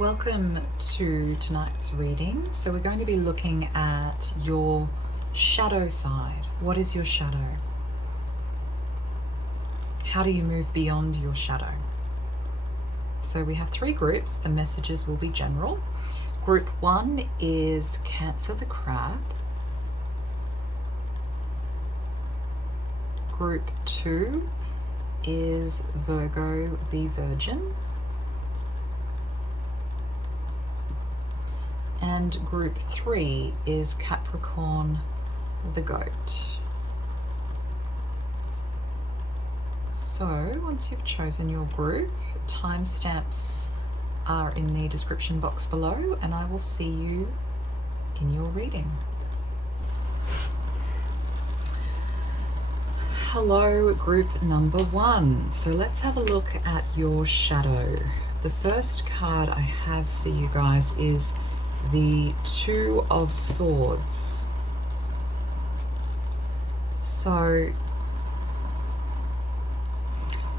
Welcome to tonight's reading. So we're going to be looking at your shadow side. What is your shadow? How do you move beyond your shadow? So we have three groups. The messages will be general. Group 1 is Cancer the Crab. Group 2 is Virgo the Virgin. And group 3 is Capricorn the Goat. So once you've chosen your group, timestamps are in the description box below, and I will see you in your reading. Hello, group number 1. So let's have a look at your shadow. The first card I have for you guys is the Two of Swords. So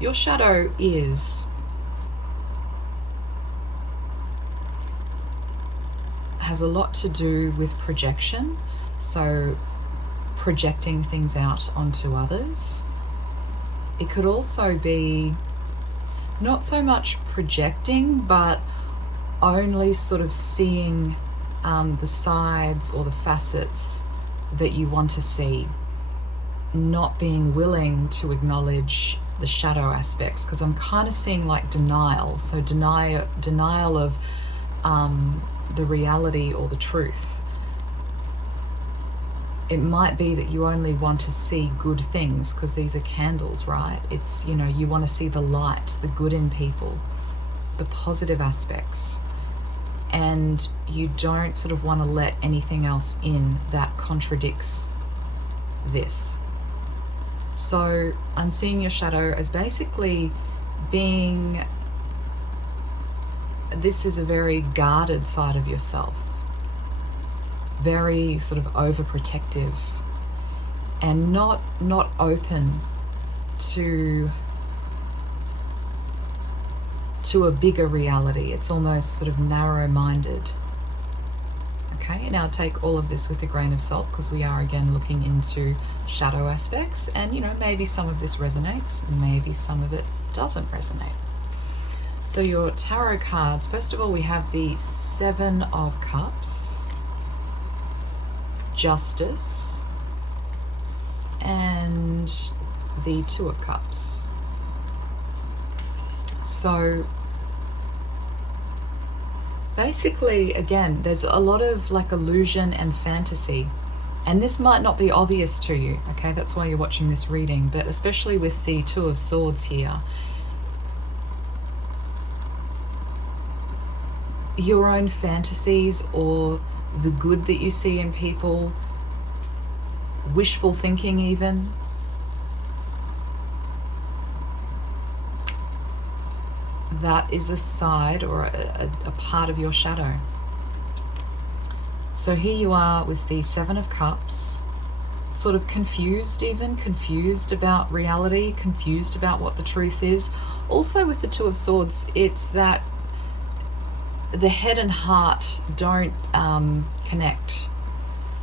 your shadow has a lot to do with projection. So projecting things out onto others. It could also be not so much projecting, but only sort of seeing the sides or the facets that you want to see, not being willing to acknowledge the shadow aspects, because I'm kind of seeing like denial. So denial of the reality or the truth. It might be that you only want to see good things because these are candles, right? It's, you know, you want to see the light, the good in people, the positive aspects. And you don't sort of want to let anything else in that contradicts this. So I'm seeing your shadow as basically being, this is a very guarded side of yourself, very sort of overprotective, and not open to a bigger reality. It's almost sort of narrow-minded. Okay, now take all of this with a grain of salt, because we are again looking into shadow aspects, and you know, maybe some of this resonates, maybe some of it doesn't resonate. So your tarot cards, first of all, we have the Seven of Cups, Justice, and the Two of Cups. So basically, again, there's a lot of like illusion and fantasy, and this might not be obvious to you, okay? That's why you're watching this reading, but especially with the Two of Swords here, your own fantasies or the good that you see in people, wishful thinking even, that is a side or a part of your shadow. So here you are with the Seven of Cups, sort of confused about reality, confused about what the truth is. Also with the Two of Swords, it's that the head and heart don't connect.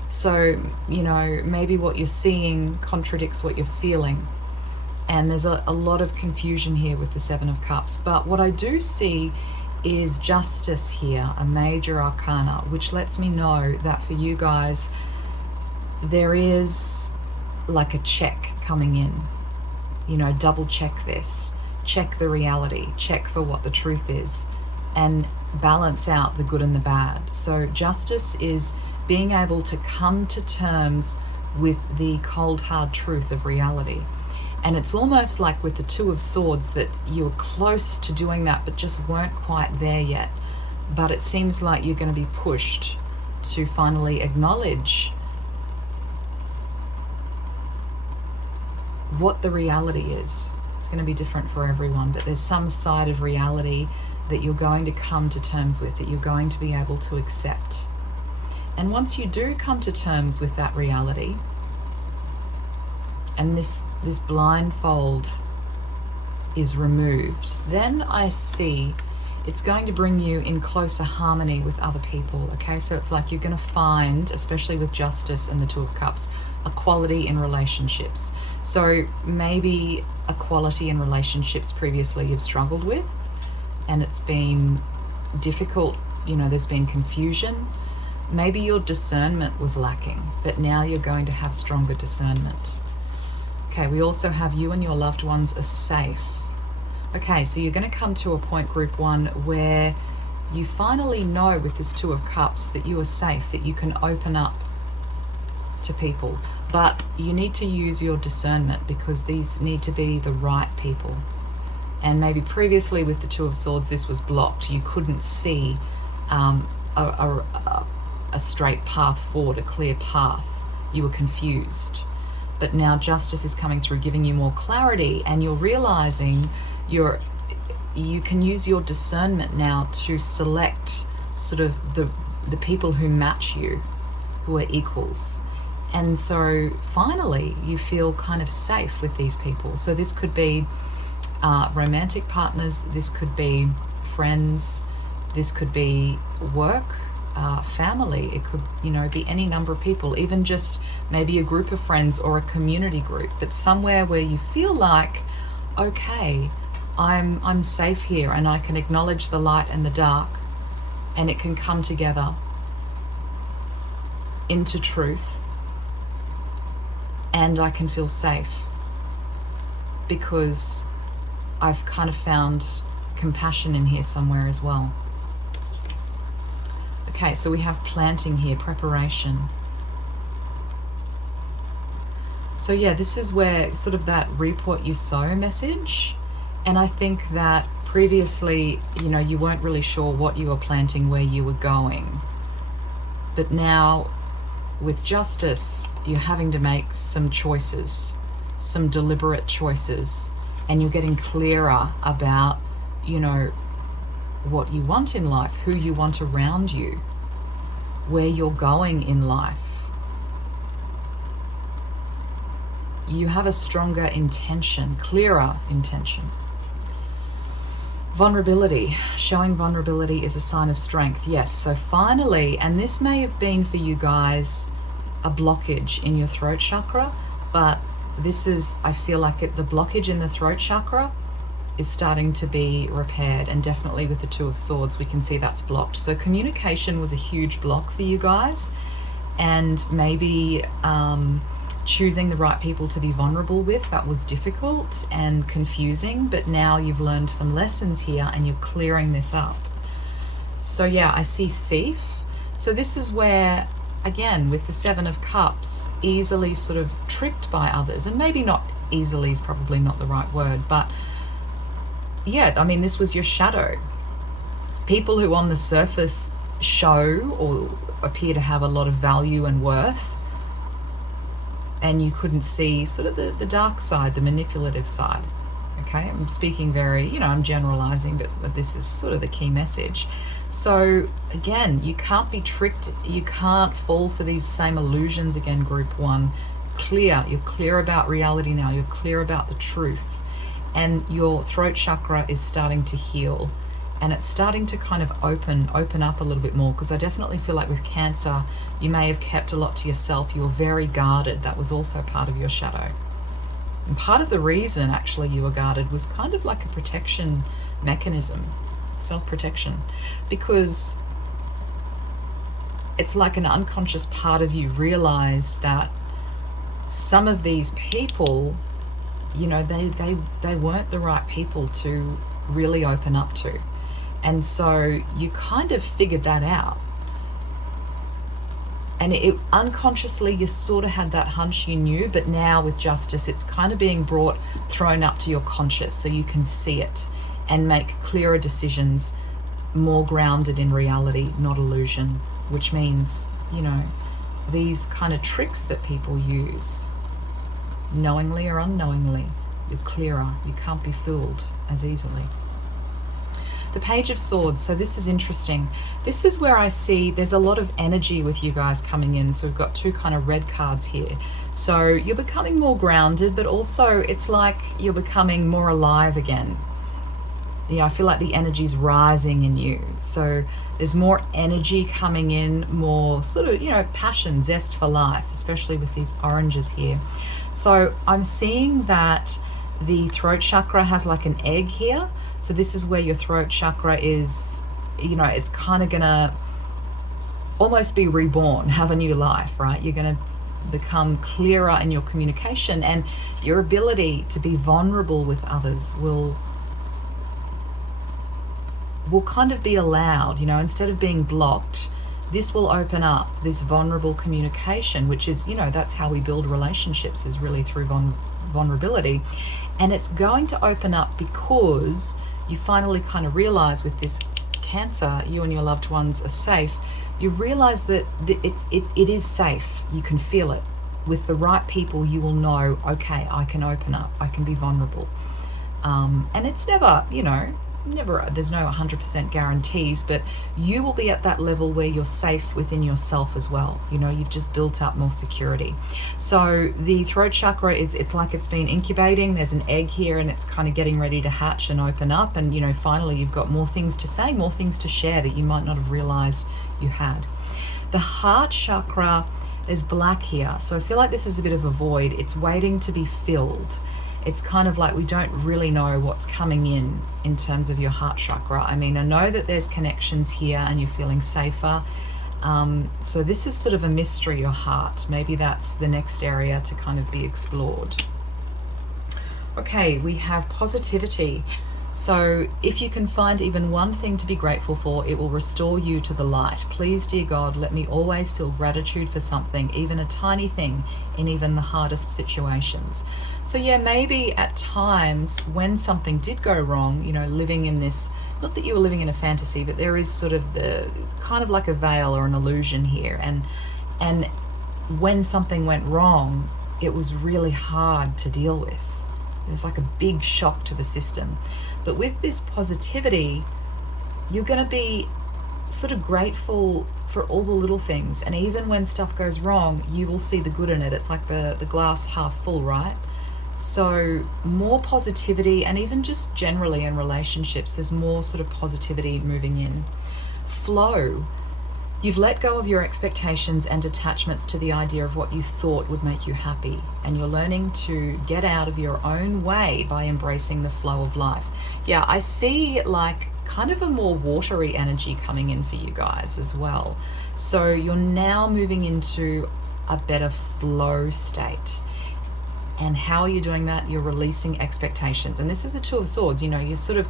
So, you know, maybe what you're seeing contradicts what you're feeling. And there's a lot of confusion here with the Seven of Cups. But what I do see is Justice here, a major arcana, which lets me know that for you guys, there is like a check coming in. You know, double check this, check the reality, check for what the truth is, and balance out the good and the bad. So Justice is being able to come to terms with the cold, hard truth of reality. And it's almost like with the Two of Swords that you're close to doing that, but just weren't quite there yet. But it seems like you're going to be pushed to finally acknowledge what the reality is. It's going to be different for everyone, but there's some side of reality that you're going to come to terms with, that you're going to be able to accept. And once you do come to terms with that reality, and this blindfold is removed, then I see it's going to bring you in closer harmony with other people, okay? So it's like you're going to find, especially with Justice and the Two of Cups, equality in relationships. So maybe equality in relationships previously you've struggled with, and it's been difficult, you know, there's been confusion. Maybe your discernment was lacking, but now you're going to have stronger discernment. Okay, we also have you and your loved ones are safe. Okay, so you're going to come to a point, group one, where you finally know with this Two of Cups that you are safe, that you can open up to people. But you need to use your discernment because these need to be the right people. And maybe previously with the Two of Swords, this was blocked. You couldn't see a straight path forward, a clear path. You were confused. But now Justice is coming through, giving you more clarity, and you're realizing you can use your discernment now to select sort of the people who match you, who are equals. And so finally you feel kind of safe with these people. So this could be romantic partners, this could be friends, this could be work, family, it could, you know, be any number of people, even just maybe a group of friends or a community group, but somewhere where you feel like, okay, I'm safe here and I can acknowledge the light and the dark, and it can come together into truth, and I can feel safe because I've kind of found compassion in here somewhere as well. Okay, so we have planting here, preparation. So yeah, this is where sort of that reap what you sow message. And I think that previously, you know, you weren't really sure what you were planting, where you were going. But now with Justice, you're having to make some choices, some deliberate choices, and you're getting clearer about, you know, what you want in life, who you want around you, where you're going in life. You have a stronger intention, clearer intention. Vulnerability. Showing vulnerability is a sign of strength. Yes, so finally, and this may have been for you guys a blockage in your throat chakra, but this is, I feel like the blockage in the throat chakra is starting to be repaired, and definitely with the Two of Swords we can see that's blocked. So communication was a huge block for you guys, and maybe choosing the right people to be vulnerable with, that was difficult and confusing, but now you've learned some lessons here and you're clearing this up. So yeah, I see Thief. So this is where, again, with the Seven of Cups, easily sort of tricked by others, and maybe not easily is probably not the right word, but yeah, I mean, this was your shadow. People who on the surface show or appear to have a lot of value and worth, and you couldn't see sort of the dark side, the manipulative side. Okay, I'm speaking very, you know, I'm generalizing, but this is sort of the key message. So again, you can't be tricked, you can't fall for these same illusions again, group one. You're clear about reality now, you're clear about the truth, and your throat chakra is starting to heal, and it's starting to kind of open up a little bit more, because I definitely feel like with Cancer, you may have kept a lot to yourself, you were very guarded. That was also part of your shadow. And part of the reason actually you were guarded was kind of like a protection mechanism, self-protection, because it's like an unconscious part of you realized that some of these people, you know, they weren't the right people to really open up to. And so you kind of figured that out. And it unconsciously, you sort of had that hunch, you knew, but now with Justice, it's kind of being thrown up to your conscious so you can see it and make clearer decisions, more grounded in reality, not illusion, which means, you know, these kind of tricks that people use, knowingly or unknowingly, you're clearer, you can't be fooled as easily. The Page of Swords, so this is interesting. This is where I see there's a lot of energy with you guys coming in. So we've got two kind of red cards here. So you're becoming more grounded, but also it's like you're becoming more alive again. I feel like the energy's rising in you. So there's more energy coming in, more sort of, passion, zest for life, especially with these oranges here. So I'm seeing that the throat chakra has like an egg here. So this is where your throat chakra is, it's kind of gonna almost be reborn, have a new life, right? You're gonna become clearer in your communication, and your ability to be vulnerable with others will kind of be allowed, instead of being blocked. This will open up this vulnerable communication, which is, that's how we build relationships, is really through vulnerability. And it's going to open up because you finally kind of realize with this Cancer, you and your loved ones are safe. You realize that it is safe. You can feel it. With the right people, you will know, okay, I can open up, I can be vulnerable. And it's never, there's no 100% guarantees, but you will be at that level where you're safe within yourself as well. You've just built up more security. So the throat chakra it's like it's been incubating. There's an egg here and it's kind of getting ready to hatch and open up. And, finally you've got more things to say, more things to share that you might not have realized you had. The heart chakra is black here. So I feel like this is a bit of a void. It's waiting to be filled. It's kind of like we don't really know what's coming in terms of your heart chakra. I mean, I know that there's connections here and you're feeling safer. So this is sort of a mystery, your heart. Maybe that's the next area to kind of be explored. Okay, we have positivity. So if you can find even one thing to be grateful for, it will restore you to the light. Please, dear God, let me always feel gratitude for something, even a tiny thing, in even the hardest situations. So yeah, maybe at times when something did go wrong, living in this, not that you were living in a fantasy, but there is sort of the kind of like a veil or an illusion here. And when something went wrong, it was really hard to deal with. It was like a big shock to the system. But with this positivity, you're going to be sort of grateful for all the little things. And even when stuff goes wrong, you will see the good in it. It's like the glass half full, right? So more positivity, and even just generally in relationships, there's more sort of positivity moving in. Flow. You've let go of your expectations and attachments to the idea of what you thought would make you happy, and you're learning to get out of your own way by embracing the flow of life. Yeah, I see like kind of a more watery energy coming in for you guys as well. So you're now moving into a better flow state. And how are you doing that? You're releasing expectations. And this is the Two of Swords. You sort of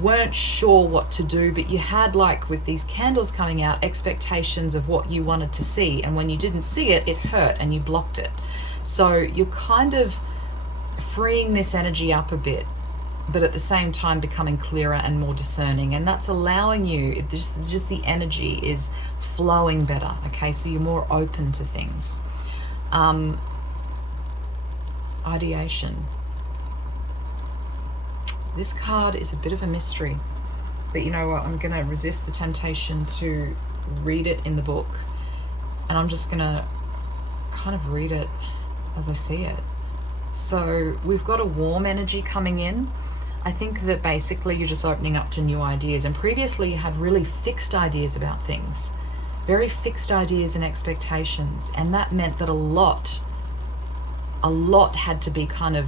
weren't sure what to do, but you had, like with these candles coming out, expectations of what you wanted to see. And when you didn't see it, it hurt and you blocked it. So you're kind of freeing this energy up a bit, but at the same time becoming clearer and more discerning. And that's allowing you, just the energy is flowing better. Okay, so you're more open to things. Ideation. This card is a bit of a mystery, but you know what, I'm going to resist the temptation to read it in the book, and I'm just going to kind of read it as I see it. So we've got a warm energy coming in. I think that basically you're just opening up to new ideas, and previously you had really fixed ideas about things, very fixed ideas and expectations, and that meant that a lot had to be kind of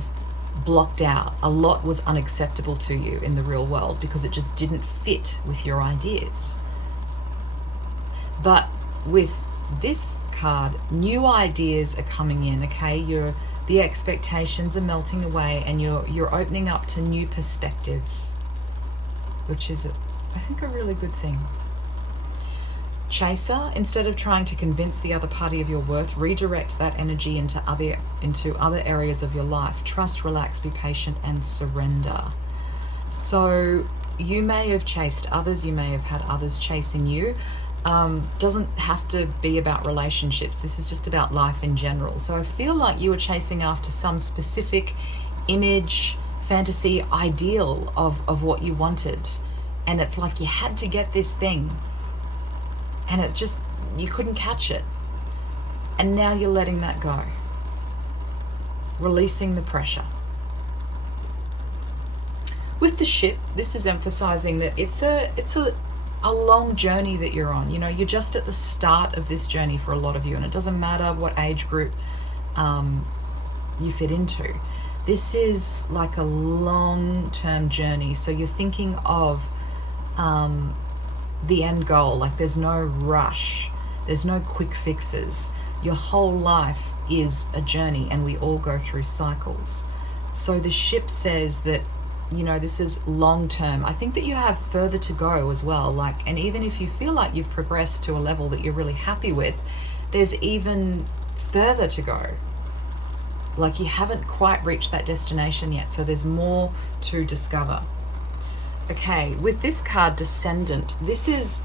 blocked out. A lot was unacceptable to you in the real world because it just didn't fit with your ideas. But with this card, new ideas are coming in, okay? The expectations are melting away, and you're opening up to new perspectives, which is, I think, a really good thing. Chaser, instead of trying to convince the other party of your worth, redirect that energy into other areas of your life. Trust, relax, be patient, and surrender. So you may have chased others, you may have had others chasing you. Doesn't have to be about relationships. This is just about life in general. So I feel like you were chasing after some specific image, fantasy, ideal of what you wanted. And it's like you had to get this thing. And it just, you couldn't catch it. And now you're letting that go. Releasing the pressure. With the ship, this is emphasizing that it's a long journey that you're on. You know, you're just at the start of this journey for a lot of you, and it doesn't matter what age group you fit into. This is like a long-term journey. So you're thinking of the end goal. Like, there's no rush, there's no quick fixes. Your whole life is a journey, and we all go through cycles. So the ship says that, you know, this is long term. I think that you have further to go as well. Like, and even if you feel like you've progressed to a level that you're really happy with, there's even further to go. Like, you haven't quite reached that destination yet, so there's more to discover. Okay, with this card, Descendant, this is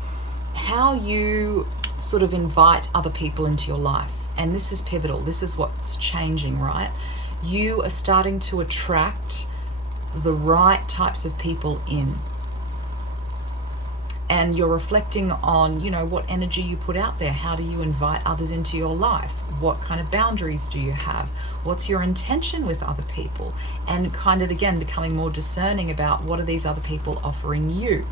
how you sort of invite other people into your life. And this is pivotal. This is what's changing, right? You are starting to attract the right types of people in. And you're reflecting on, you know, what energy you put out there. How do you invite others into your life? What kind of boundaries do you have? What's your intention with other people? And kind of, again, becoming more discerning about what are these other people offering you?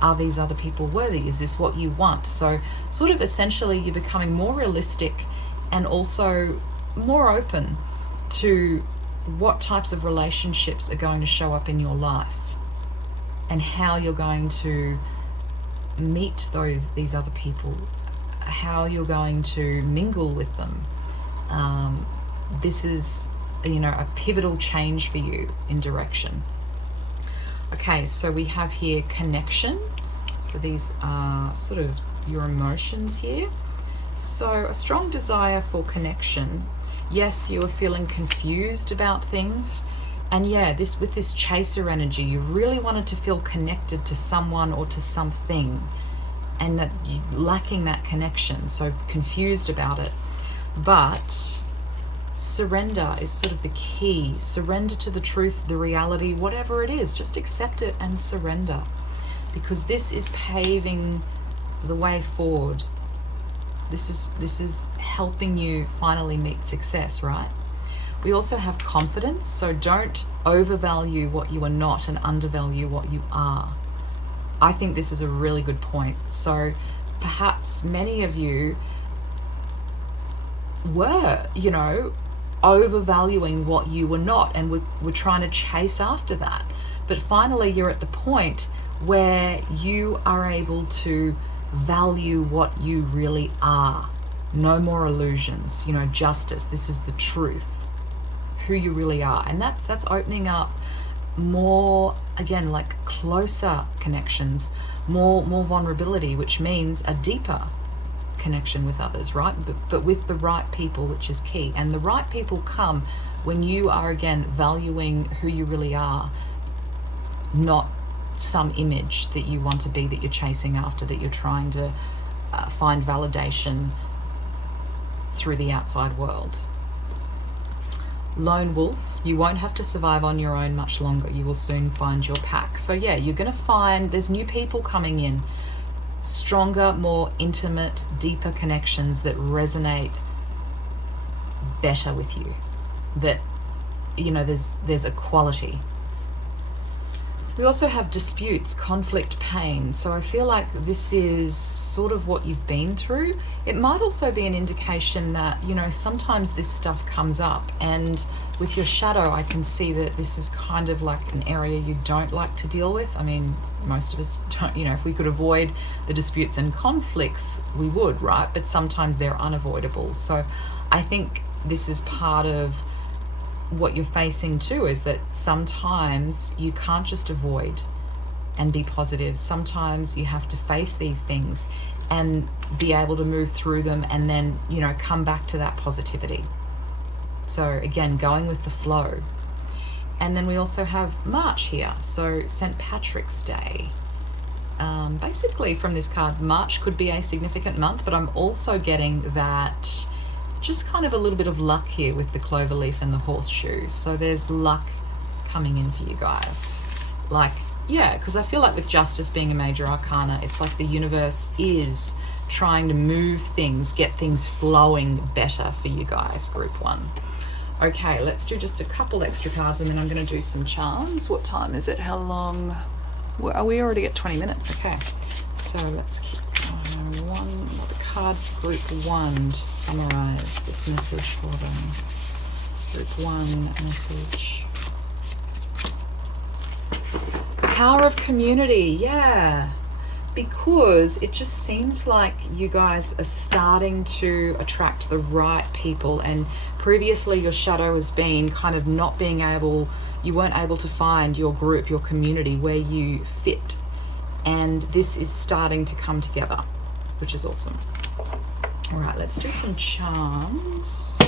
Are these other people worthy? Is this what you want? So sort of essentially you're becoming more realistic and also more open to what types of relationships are going to show up in your life and how you're going to meet these other people, how you're going to mingle with them. This is, you know, a pivotal change for you in direction. Okay, so we have here connection. So these are sort of your emotions here. So a strong desire for connection. Yes, you are feeling confused about things. And yeah, with this chaser energy, you really wanted to feel connected to someone or to something, and that you're lacking that connection, so confused about it. But surrender is sort of the key. Surrender to the truth, the reality, whatever it is. Just accept it and surrender, because this is paving the way forward. This is helping you finally meet success, right? We also have confidence, so don't overvalue what you are not and undervalue what you are. I think this is a really good point. So perhaps many of you were, you know, overvaluing what you were not, and were trying to chase after that. But finally you're at the point where you are able to value what you really are. No more illusions, you know, justice. This is the truth, who you really are. And that's opening up more, again, like closer connections, more vulnerability, which means a deeper connection with others, right? But with the right people, which is key. And the right people come when you are, again, valuing who you really are, not some image that you want to be, that you're chasing after, that you're trying to find validation through the outside world. Lone wolf, you won't have to survive on your own much longer. You will soon find your pack. So yeah, you're going to find there's new people coming in, stronger, more intimate, deeper connections that resonate better with you, that, you know, there's a quality. We also have disputes, conflict, pain. So I feel like this is sort of what you've been through. It might also be an indication that, you know, sometimes this stuff comes up, and with your shadow, I can see that this is kind of like an area you don't like to deal with. I mean, most of us don't, you know, if we could avoid the disputes and conflicts, we would, right? But sometimes they're unavoidable. So I think this is part of what you're facing too, is that sometimes you can't just avoid and be positive. Sometimes you have to face these things and be able to move through them, and then, you know, come back to that positivity. So again, going with the flow. And then we also have March here, so St. Patrick's Day. Basically from this card, March could be a significant month, but I'm also getting that just kind of a little bit of luck here with the clover leaf and the horseshoe. So there's luck coming in for you guys. Like, yeah, because I feel like with justice being a major arcana, it's like the universe is trying to move things, get things flowing better for you guys, group one. Okay, let's do just a couple extra cards and then I'm going to do some charms. What time is it? How long? Well, are we already at 20 minutes? Okay, so let's keep going. The card group 1 to summarize this message for them. Group 1 message. Power of community, yeah. Because it just seems like you guys are starting to attract the right people, and previously your shadow has been kind of not being able, you weren't able to find your group, your community where you fit, and this is starting to come together, which is awesome. All right, let's do some charms.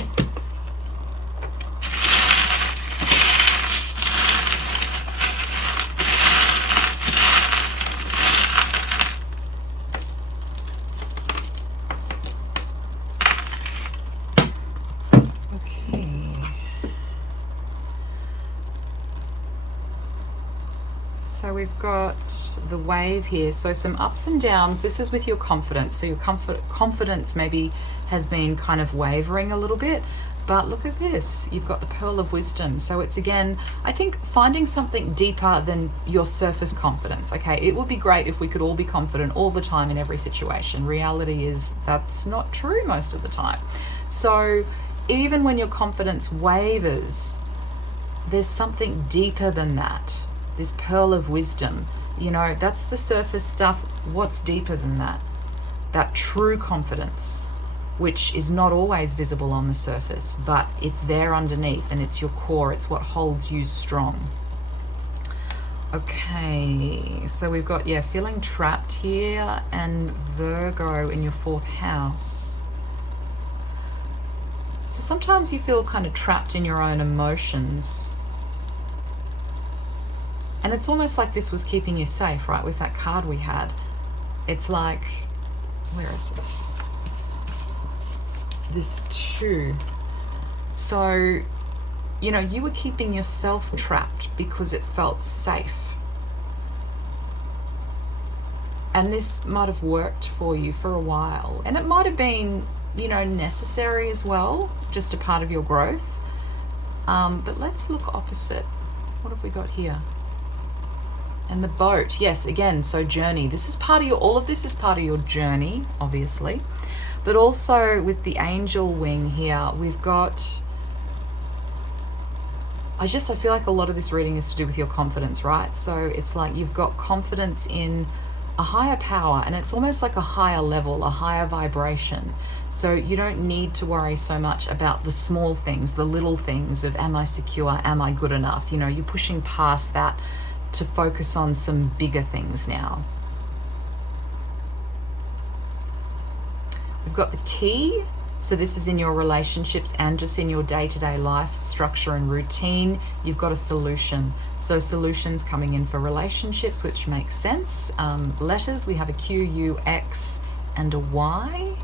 So we've got the wave here, so some ups and downs. This is with your confidence, so your confidence maybe has been kind of wavering a little bit, but look at this, you've got the pearl of wisdom. So it's, again, I think finding something deeper than your surface confidence. Okay, it would be great if we could all be confident all the time in every situation. Reality is that's not true most of the time. So even when your confidence wavers, there's something deeper than that. This pearl of wisdom, you know, that's the surface stuff. What's deeper than that? That true confidence, which is not always visible on the surface, but it's there underneath, and it's your core. It's what holds you strong. Okay, so we've got, yeah, feeling trapped here, and Virgo in your 4th house. So sometimes you feel kind of trapped in your own emotions. And it's almost like this was keeping you safe, right? With that card we had. It's like, where is this? This 2. So, you know, you were keeping yourself trapped because it felt safe. And this might have worked for you for a while. And it might have been, you know, necessary as well, just a part of your growth. But let's look opposite. What have we got here? And the boat, yes, again, so journey. This is part of your, all of this is part of your journey, obviously. But also with the angel wing here, we've got, I feel like a lot of this reading is to do with your confidence, right? So it's like you've got confidence in a higher power, and it's almost like a higher level, a higher vibration. So you don't need to worry so much about the small things, the little things of, am I secure? Am I good enough? You know, you're pushing past that to focus on some bigger things now. We've got the key. So this is in your relationships and just in your day-to-day life structure and routine. You've got a solution. So solutions coming in for relationships, which makes sense. Letters, we have a Q, U, X, and a Y.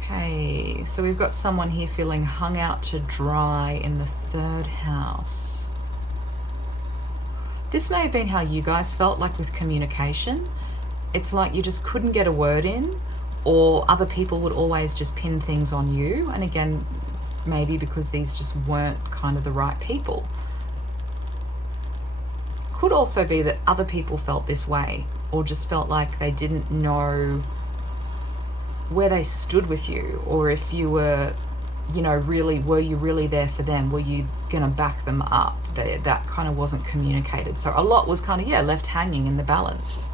Okay, so we've got someone here feeling hung out to dry in the 3rd house. This may have been how you guys felt, like with communication. It's like you just couldn't get a word in, or other people would always just pin things on you. And again, maybe because these just weren't kind of the right people. Could also be that other people felt this way, or just felt like they didn't know where they stood with you, or if you were, you know, really, were you really there for them? Were you gonna back them up? That kind of wasn't communicated. So a lot was kind of, yeah, left hanging in the balance.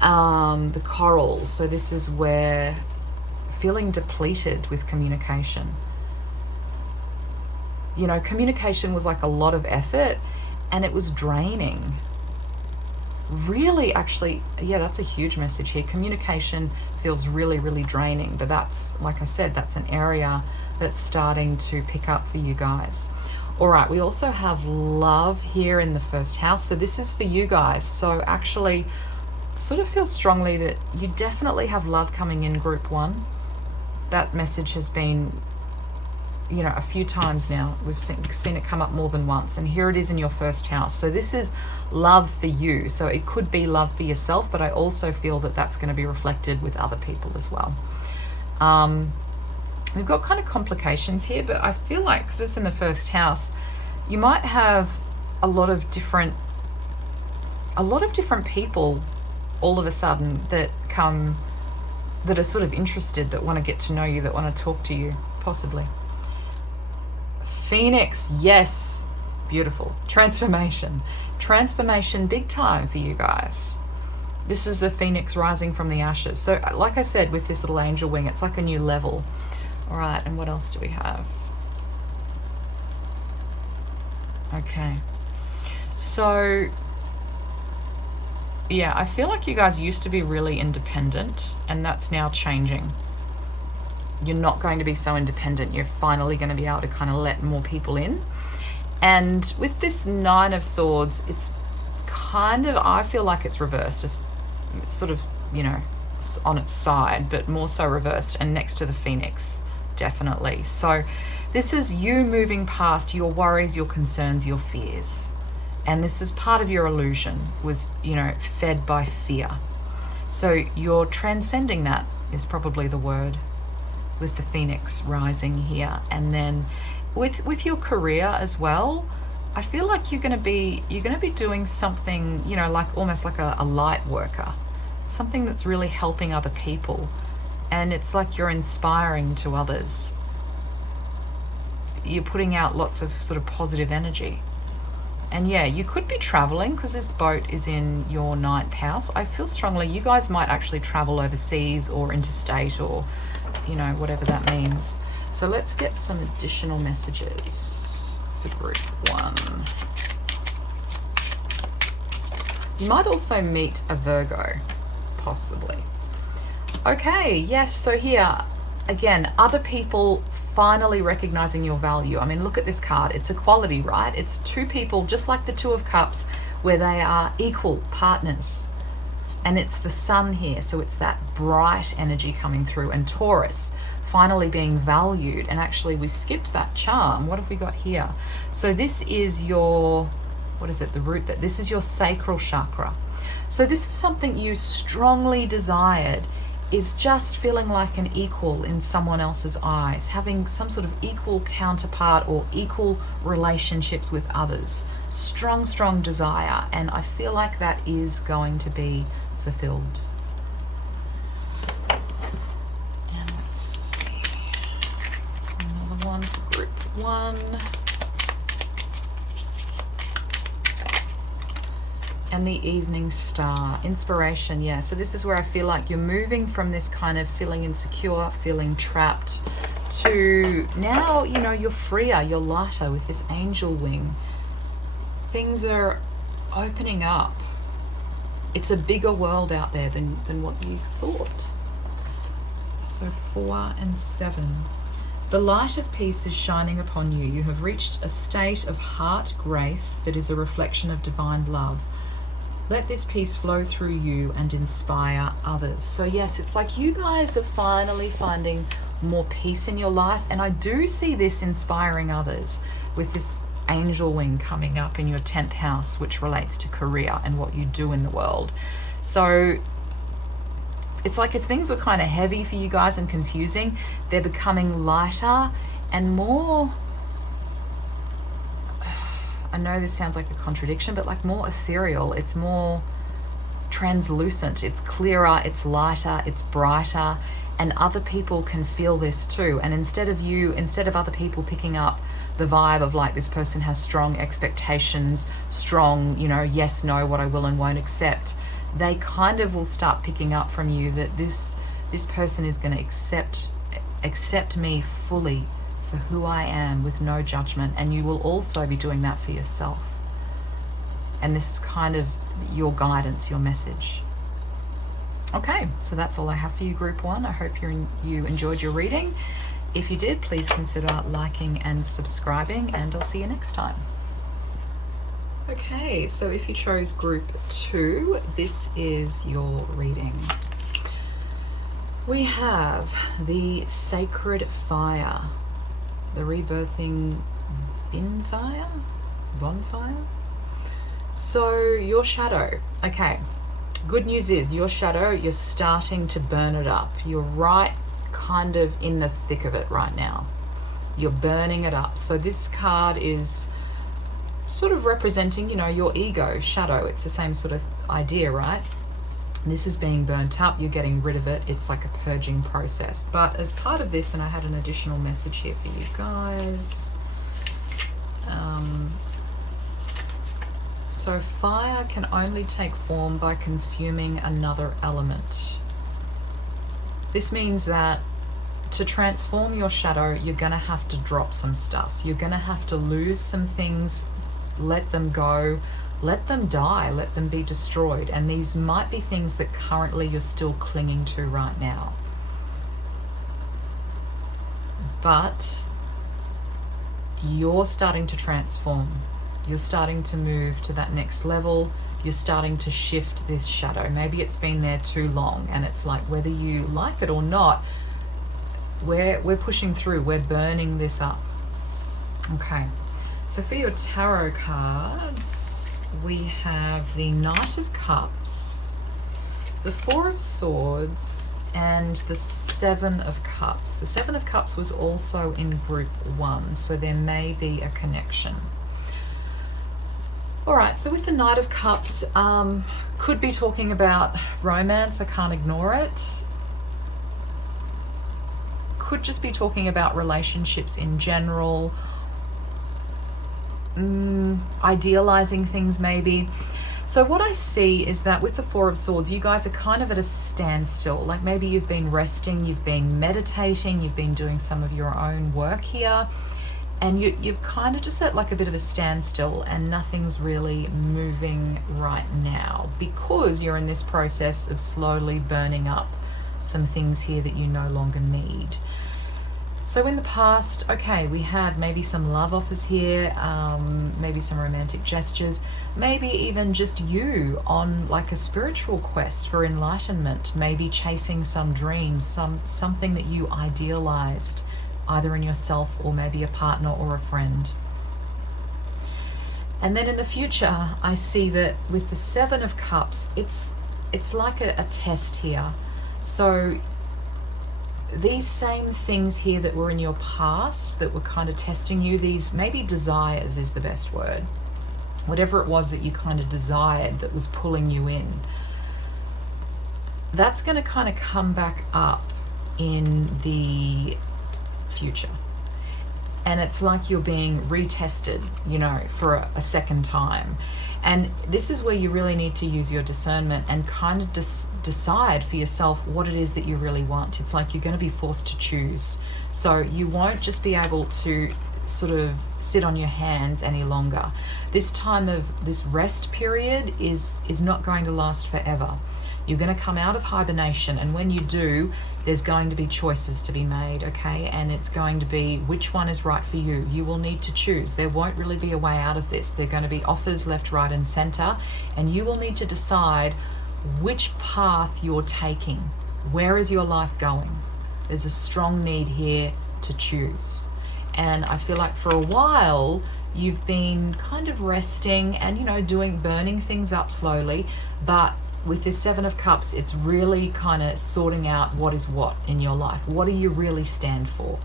The coral, so this is where feeling depleted with communication. You know, communication was like a lot of effort, and it was draining. Really, actually, yeah, that's a huge message here. Communication feels really, really draining, but that's, like I said, that's an area that's starting to pick up for you guys. All right, we also have love here in the 1st house. So this is for you guys. So actually, sort of feel strongly that you definitely have love coming in, group 1. That message has been, you know, a few times now. We've seen it come up more than once, and here it is in your 1st house. So this is love for you. So it could be love for yourself, but I also feel that that's going to be reflected with other people as well. we've got kind of complications here, but I feel like because it's in the first house, you might have a lot of different people all of a sudden that are sort of interested, that want to get to know you, that want to talk to you, possibly. Phoenix, yes, beautiful. Transformation, big time for you guys. This is the phoenix rising from the ashes. So like I said, with this little angel wing, it's like a new level. All right, and what else do we have? Okay, so yeah, I feel like you guys used to be really independent, and that's now changing. You're not going to be so independent. You're finally going to be able to kind of let more people in. And with this Nine of Swords, it's kind of, I feel like it's reversed. It's sort of, you know, on its side, but more so reversed and next to the Phoenix, definitely. So this is you moving past your worries, your concerns, your fears. And this is part of your illusion, was, you know, fed by fear. So you're transcending that, is probably the word, with the Phoenix rising here. And then with your career as well, I feel like you're going to be doing something, you know, like almost like a light worker, something that's really helping other people. And it's like you're inspiring to others. You're putting out lots of sort of positive energy. And yeah, you could be traveling because this boat is in your 9th house. I feel strongly you guys might actually travel overseas or interstate, or, you know, whatever that means. So let's get some additional messages for group 1. You might also meet a Virgo, possibly. Okay, yes, so here, again, other people finally recognizing your value. I mean, look at this card. It's equality, right? It's two people, just like the Two of Cups, where they are equal partners. And it's the Sun here, so it's that bright energy coming through. And Taurus, finally being valued. And actually, we skipped that charm. What have we got here? So this is your, what is it, the root, that this is your sacral chakra. So this is something you strongly desired, is just feeling like an equal in someone else's eyes, having some sort of equal counterpart or equal relationships with others. Strong, strong desire, and I feel like that is going to be fulfilled. And let's see, another one for group 1. And the Evening Star, inspiration, yeah. So this is where I feel like you're moving from this kind of feeling insecure, feeling trapped, to now, you know, you're freer, you're lighter with this angel wing. Things are opening up. It's a bigger world out there than what you thought. So 4 and 7. The light of peace is shining upon you. You have reached a state of heart grace that is a reflection of divine love. Let this peace flow through you and inspire others. So yes, it's like you guys are finally finding more peace in your life. And I do see this inspiring others with this angel wing coming up in your 10th house, which relates to career and what you do in the world. So it's like if things were kind of heavy for you guys and confusing, they're becoming lighter and more, I know this sounds like a contradiction, but like more ethereal. It's more translucent, it's clearer, it's lighter, it's brighter, and other people can feel this too. And instead of other people picking up the vibe of like this person has strong expectations, strong, you know, yes, no, what I will and won't accept, they kind of will start picking up from you that this person is going to accept me fully for who I am with no judgment. And you will also be doing that for yourself. And this is kind of your guidance, your message. Okay, so that's all I have for you, group 1. I hope you enjoyed your reading. If you did, please consider liking and subscribing, and I'll see you next time. Okay, so if you chose group 2, this is your reading. We have the Sacred Fire, the Rebirthing Bonfire. So your shadow, okay, good news is your shadow, you're starting to burn it up. You're right kind of in the thick of it right now. You're burning it up. So this card is sort of representing, you know, your ego, shadow. It's the same sort of idea, right? This is being burnt up. You're getting rid of it. It's like a purging process. But as part of this, and I had an additional message here for you guys. So fire can only take form by consuming another element. This means that to transform your shadow, you're going to have to drop some stuff. You're going to have to lose some things, let them go, let them die, let them be destroyed. And these might be things that currently you're still clinging to right now. But you're starting to transform. You're starting to move to that next level. You're starting to shift this shadow. Maybe it's been there too long, and it's like, whether you like it or not, we're pushing through. We're burning this up. Okay. So for your tarot cards, we have the Knight of Cups, the Four of Swords, and the Seven of Cups. The Seven of Cups was also in group 1, so there may be a connection. All right, so with the Knight of Cups, could be talking about romance. I can't ignore it. Could just be talking about relationships in general. Idealizing things maybe. So what I see is that with the Four of Swords, you guys are kind of at a standstill. Like maybe you've been resting, you've been meditating, you've been doing some of your own work here, and you're kind of just at like a bit of a standstill, and nothing's really moving right now because you're in this process of slowly burning up some things here that you no longer need. So in the past, okay, we had maybe some love offers here, maybe some romantic gestures, maybe even just you on like a spiritual quest for enlightenment, maybe chasing some dreams, something that you idealized, either in yourself or maybe a partner or a friend. And then in the future, I see that with the Seven of Cups, it's like a test here. So these same things here that were in your past that were kind of testing you, these maybe desires is the best word. Whatever it was that you kind of desired that was pulling you in, that's going to kind of come back up in the future. And it's like you're being retested, you know, for a second time. And this is where you really need to use your discernment and kind of decide for yourself what it is that you really want. It's like you're going to be forced to choose. So you won't just be able to sort of sit on your hands any longer. This time of this rest period is not going to last forever. You're going to come out of hibernation, and when you do, there's going to be choices to be made, okay? And it's going to be which one is right for you. You will need to choose. There won't really be a way out of this. There are going to be offers left, right, and center, and you will need to decide which path you're taking. Where is your life going? There's a strong need here to choose. And I feel like for a while, you've been kind of resting and, you know, burning things up slowly, but with this Seven of Cups, it's really kind of sorting out what is what in your life. What do you really stand for?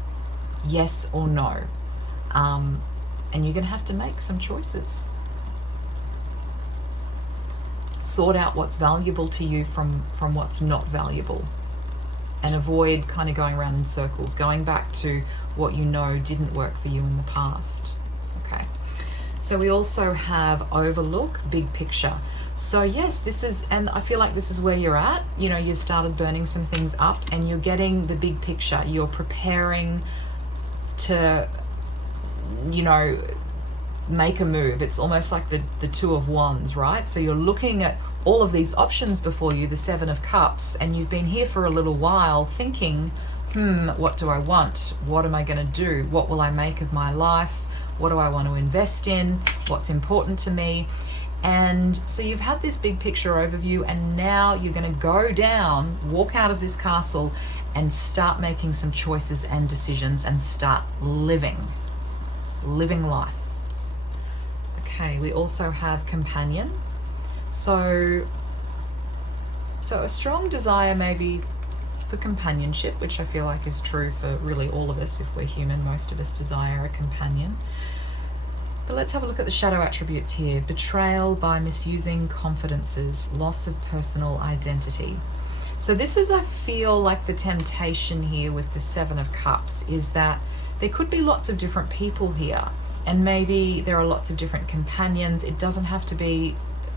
Yes or no? And you're going to have to make some choices. Sort out what's valuable to you from what's not valuable. And avoid kind of going around in circles, going back to what you know didn't work for you in the past. Okay. So we also have Overlook, big picture. So yes, this is, and I feel like this is where you're at. You know, you've started burning some things up and you're getting the big picture. You're preparing to, you know, make a move. It's almost like the Two of Wands, right? So you're looking at all of these options before you, the Seven of Cups, and you've been here for a little while thinking, what do I want? What am I going to do? What will I make of my life? What do I want to invest in? What's important to me? And so you've had this big picture overview, and now you're going to go down, walk out of this castle, and start making some choices and decisions and start living life. Okay, we also have Companion. So a strong desire maybe for companionship, which I feel like is true for really all of us. If we're human, most of us desire a companion. But let's have a look at the shadow attributes here. Betrayal by misusing confidences, loss of personal identity. So this is, I feel like, the temptation here with the Seven of Cups is that there could be lots of different people here, and maybe there are lots of different companions. It doesn't have to be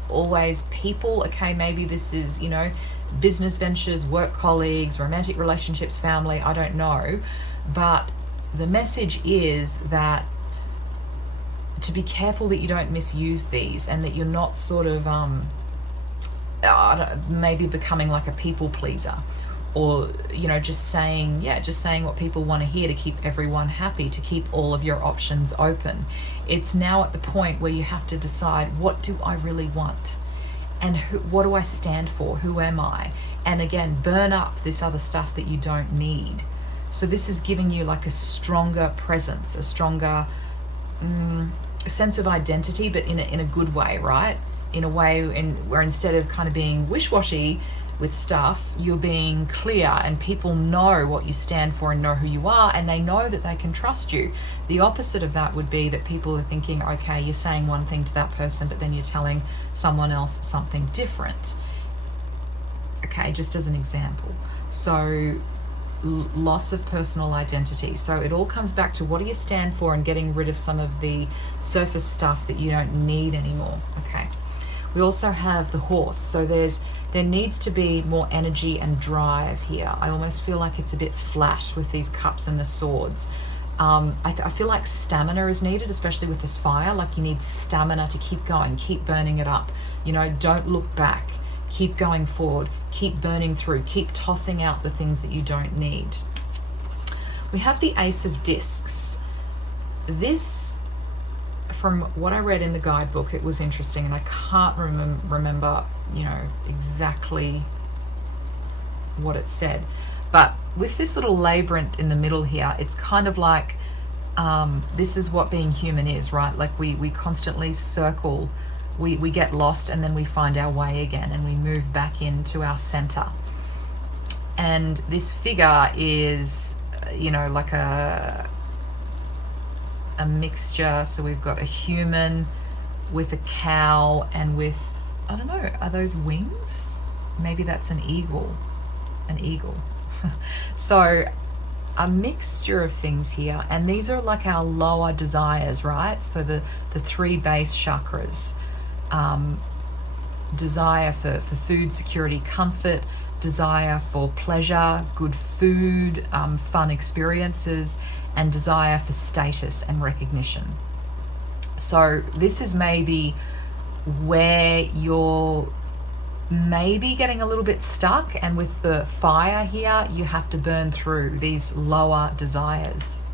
always people. Okay, maybe this is, you know, business ventures, work colleagues, romantic relationships, family, I don't know. But the message is that to be careful that you don't misuse these, and that you're not sort of maybe becoming like a people pleaser, or, you know, just saying what people want to hear to keep everyone happy, to keep all of your options open. It's now at the point where you have to decide, what do I really want? And what do I stand for? Who am I? And again, burn up this other stuff that you don't need. So this is giving you like a stronger presence, a stronger sense of identity, but in a good way, right? In a way where instead of kind of being wish-washy with stuff, you're being clear, and people know what you stand for and know who you are, and they know that they can trust you. The opposite of that would be that people are thinking, okay, you're saying one thing to that person, but then you're telling someone else something different. Okay, just as an example. So loss of personal identity. So it all comes back to, what do you stand for, and getting rid of some of the surface stuff that you don't need anymore. Okay. We also have the Horse. So there needs to be more energy and drive here. I almost feel like it's a bit flat with these Cups and the Swords. I feel like stamina is needed, especially with this fire. Like, you need stamina to keep going, keep burning it up. You know, don't look back. Keep going forward, keep burning through, keep tossing out the things that you don't need. We have the Ace of Discs. This, from what I read in the guidebook, it was interesting, and I can't remember, you know, exactly what it said. But with this little labyrinth in the middle here, it's kind of like, this is what being human is, right? Like we constantly circle. We get lost, and then we find our way again, and we move back into our center. And this figure is, you know, like a mixture. So we've got a human with a cow, and with, I don't know, are those wings? Maybe that's an eagle. So a mixture of things here, and these are like our lower desires, right? So the three base chakras. Desire for food, security, comfort, desire for pleasure, good food, fun experiences, and desire for status and recognition. So this is maybe where you're maybe getting a little bit stuck, and with the fire here, you have to burn through these lower desires.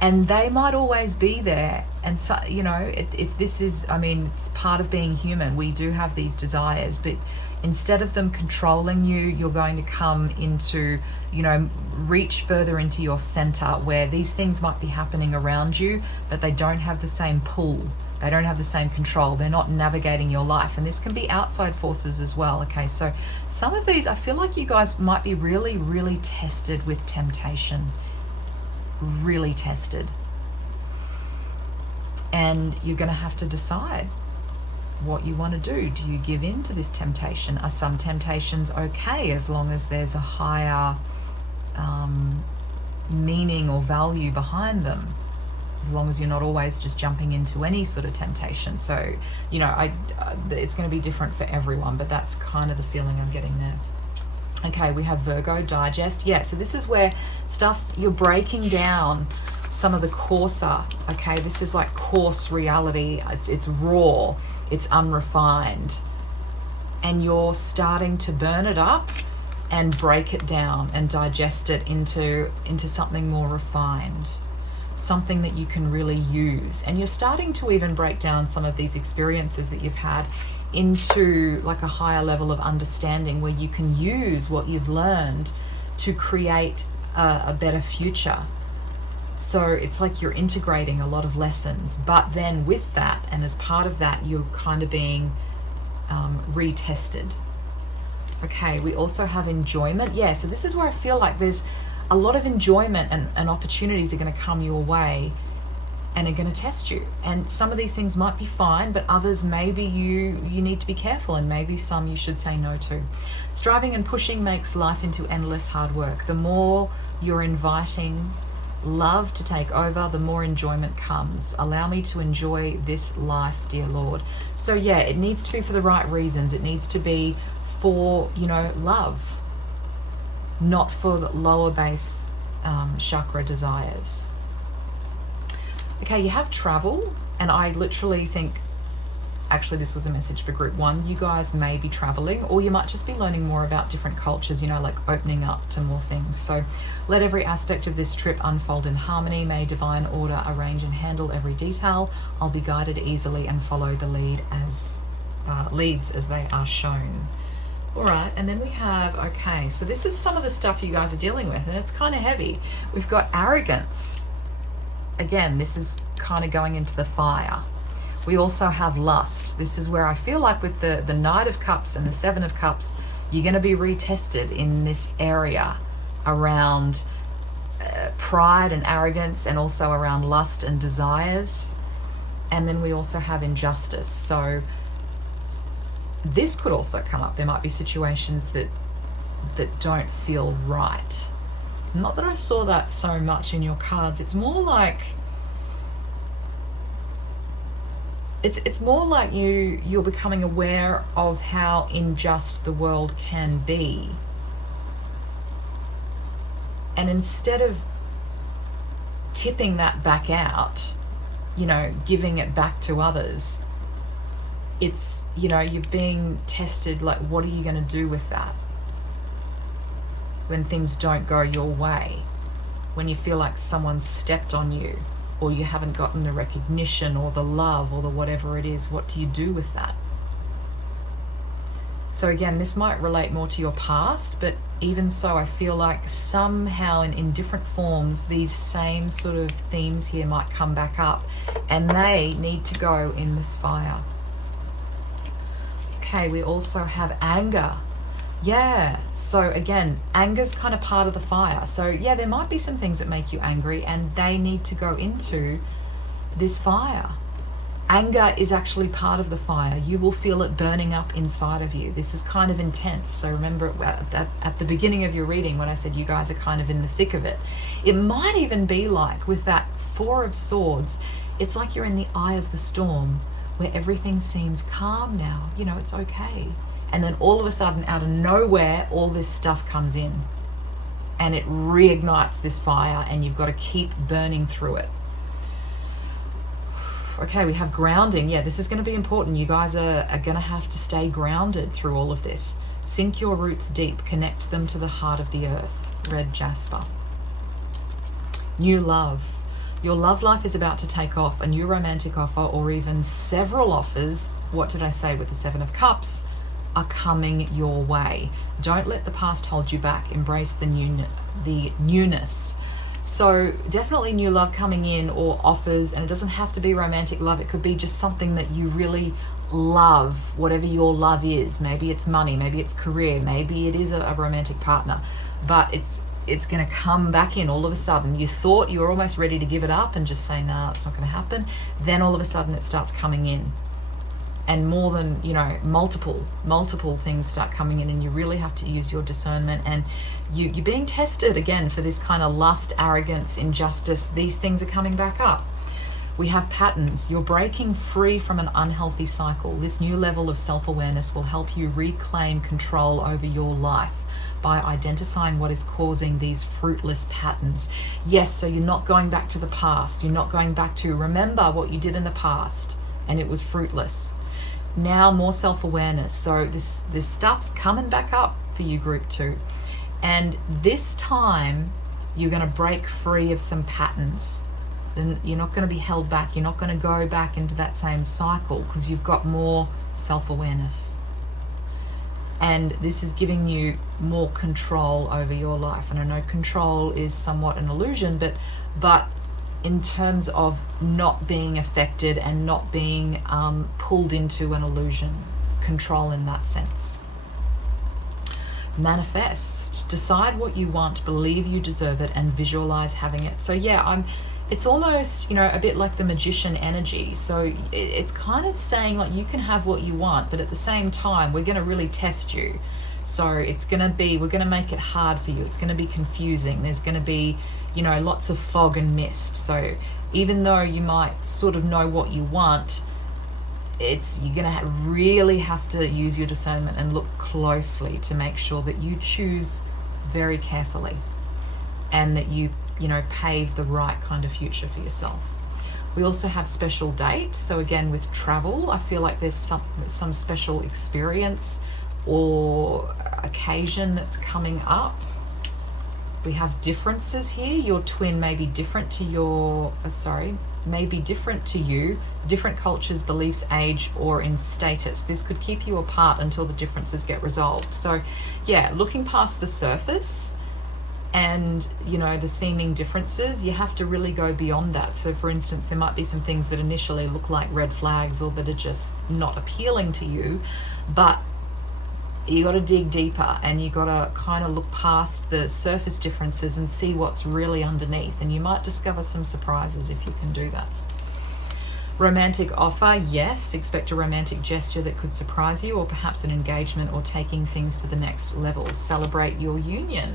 And they might always be there. And so, you know, if this is, I mean, it's part of being human. We do have these desires, but instead of them controlling you, you're going to come into, you know, reach further into your center, where these things might be happening around you, but they don't have the same pull. They don't have the same control. They're not navigating your life. And this can be outside forces as well. Okay, so some of these, I feel like you guys might be really, really tested with temptation. Really tested. And you're going to have to decide what you want to do. Do you give in to this temptation? Are some temptations okay, as long as there's a higher meaning or value behind them? As long as you're not always just jumping into any sort of temptation. So, you know, it's going to be different for everyone, but that's kind of the feeling I'm getting there. Okay, we have Virgo, digest. Yeah, so this is where stuff, you're breaking down some of the coarser, okay? This is like coarse reality. It's raw, it's unrefined. And you're starting to burn it up and break it down and digest it into something more refined, something that you can really use. And you're starting to even break down some of these experiences that you've had into like a higher level of understanding, where you can use what you've learned to create a better future. So it's like you're integrating a lot of lessons, but then with that, and as part of that, you're kind of being retested. Okay, we also have enjoyment. Yeah, so this is where I feel like there's a lot of enjoyment and opportunities are going to come your way and are going to test you. And some of these things might be fine, but others maybe you need to be careful, and maybe some you should say no to. Striving and pushing makes life into endless hard work. The more you're inviting love to take over, the more enjoyment comes. Allow me to enjoy this life, dear Lord. So yeah, it needs to be for the right reasons. It needs to be for, love, not for the lower base chakra desires. Okay, you have travel, and I literally think, actually this was a message for group 1, you guys may be traveling, or you might just be learning more about different cultures, like opening up to more things. So let every aspect of this trip unfold in harmony. May divine order arrange and handle every detail. I'll be guided easily and follow the leads as they are shown. All right, and then we have, okay, so this is some of the stuff you guys are dealing with, and it's kind of heavy. We've got arrogance. Again, this is kind of going into the fire. We also have lust. This is where I feel like with the Knight of Cups and the Seven of Cups, you're going to be retested in this area around pride and arrogance, and also around lust and desires. And then we also have injustice. So this could also come up. There might be situations that don't feel right. Not that I saw that so much in your cards. It's more like it's more like you're becoming aware of how unjust the world can be. And instead of tipping that back out, giving it back to others, it's, you're being tested, like, what are you going to do with that? When things don't go your way, when you feel like someone stepped on you, or you haven't gotten the recognition or the love or the whatever it is, what do you do with that? So again, this might relate more to your past, but even so, I feel like somehow in different forms, these same sort of themes here might come back up, and they need to go in this fire. Okay, we also have anger. Yeah, so again, anger's kind of part of the fire. So yeah, there might be some things that make you angry, and they need to go into this fire. Anger is actually part of the fire. You will feel it burning up inside of you. This is kind of intense. So remember at the beginning of your reading when I said you guys are kind of in the thick of it. It might even be like with that Four of Swords, it's like you're in the eye of the storm where everything seems calm now. It's okay. And then all of a sudden, out of nowhere, all this stuff comes in and it reignites this fire, and you've got to keep burning through it. Okay, we have grounding. Yeah, this is going to be important. You guys are going to have to stay grounded through all of this. Sink your roots deep. Connect them to the heart of the earth. Red jasper. New love. Your love life is about to take off. A new romantic offer, or even several offers. What did I say with the Seven of Cups? Are coming your way. Don't let the past hold you back. Embrace the newness. So definitely new love coming in, or offers, and it doesn't have to be romantic love. It could be just something that you really love, whatever your love is. Maybe it's money, maybe it's career, maybe it is a romantic partner, but it's going to come back in all of a sudden. You thought you were almost ready to give it up and just say, nah, it's not going to happen. Then all of a sudden it starts coming in. And more than, multiple things start coming in, and you really have to use your discernment, and you're being tested again for this kind of lust, arrogance, injustice. These things are coming back up. We have patterns. You're breaking free from an unhealthy cycle. This new level of self-awareness will help you reclaim control over your life by identifying what is causing these fruitless patterns. Yes, so you're not going back to the past. You're not going back to remember what you did in the past and it was fruitless. Now more self-awareness. So this stuff's coming back up for you, group 2. And this time you're going to break free of some patterns. Then you're not going to be held back. You're not going to go back into that same cycle because you've got more self-awareness. And this is giving you more control over your life. And I know control is somewhat an illusion, but in terms of not being affected and not being pulled into an illusion, control in that sense. manifest. Decide what you want, believe you deserve it, and visualize having it. So yeah, it's almost, a bit like the magician energy. So it's kind of saying like you can have what you want, but at the same time, we're going to really test you. So we're going to make it hard for you. It's going to be confusing. There's going to be, lots of fog and mist. So even though you might sort of know what you want, you're going to really have to use your discernment and look closely to make sure that you choose very carefully and that you pave the right kind of future for yourself. We also have special date. So again, with travel, I feel like there's some special experience or occasion that's coming up. We have differences here. Your twin may be different to you, different cultures, beliefs, age, or in status. This could keep you apart until the differences get resolved. So yeah, looking past the surface and the seeming differences, you have to really go beyond that. So for instance, there might be some things that initially look like red flags or that are just not appealing to you, but you got to dig deeper and you got to kind of look past the surface differences and see what's really underneath, and you might discover some surprises if you can do that. Romantic offer, yes, expect a romantic gesture that could surprise you, or perhaps an engagement or taking things to the next level. Celebrate your union.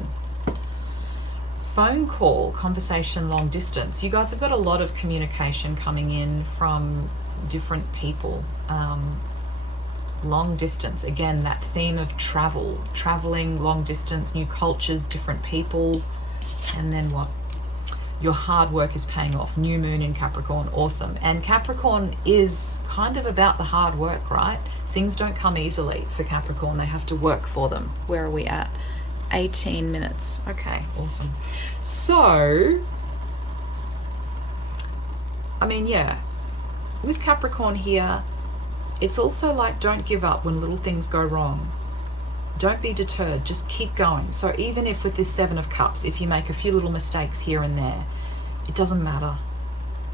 Phone call, conversation, long distance. You guys have got a lot of communication coming in from different people. Long distance, again, that theme of traveling, long distance, new cultures, different people. And then what? Your hard work is paying off. New moon in Capricorn, awesome. And Capricorn is kind of about the hard work, right? Things don't come easily for Capricorn. They have to work for them. Where are we at? 18 minutes. Okay, awesome. So, with Capricorn here, it's also like, don't give up when little things go wrong. Don't be deterred, just keep going. So even if with this 7 of Cups, if you make a few little mistakes here and there, it doesn't matter.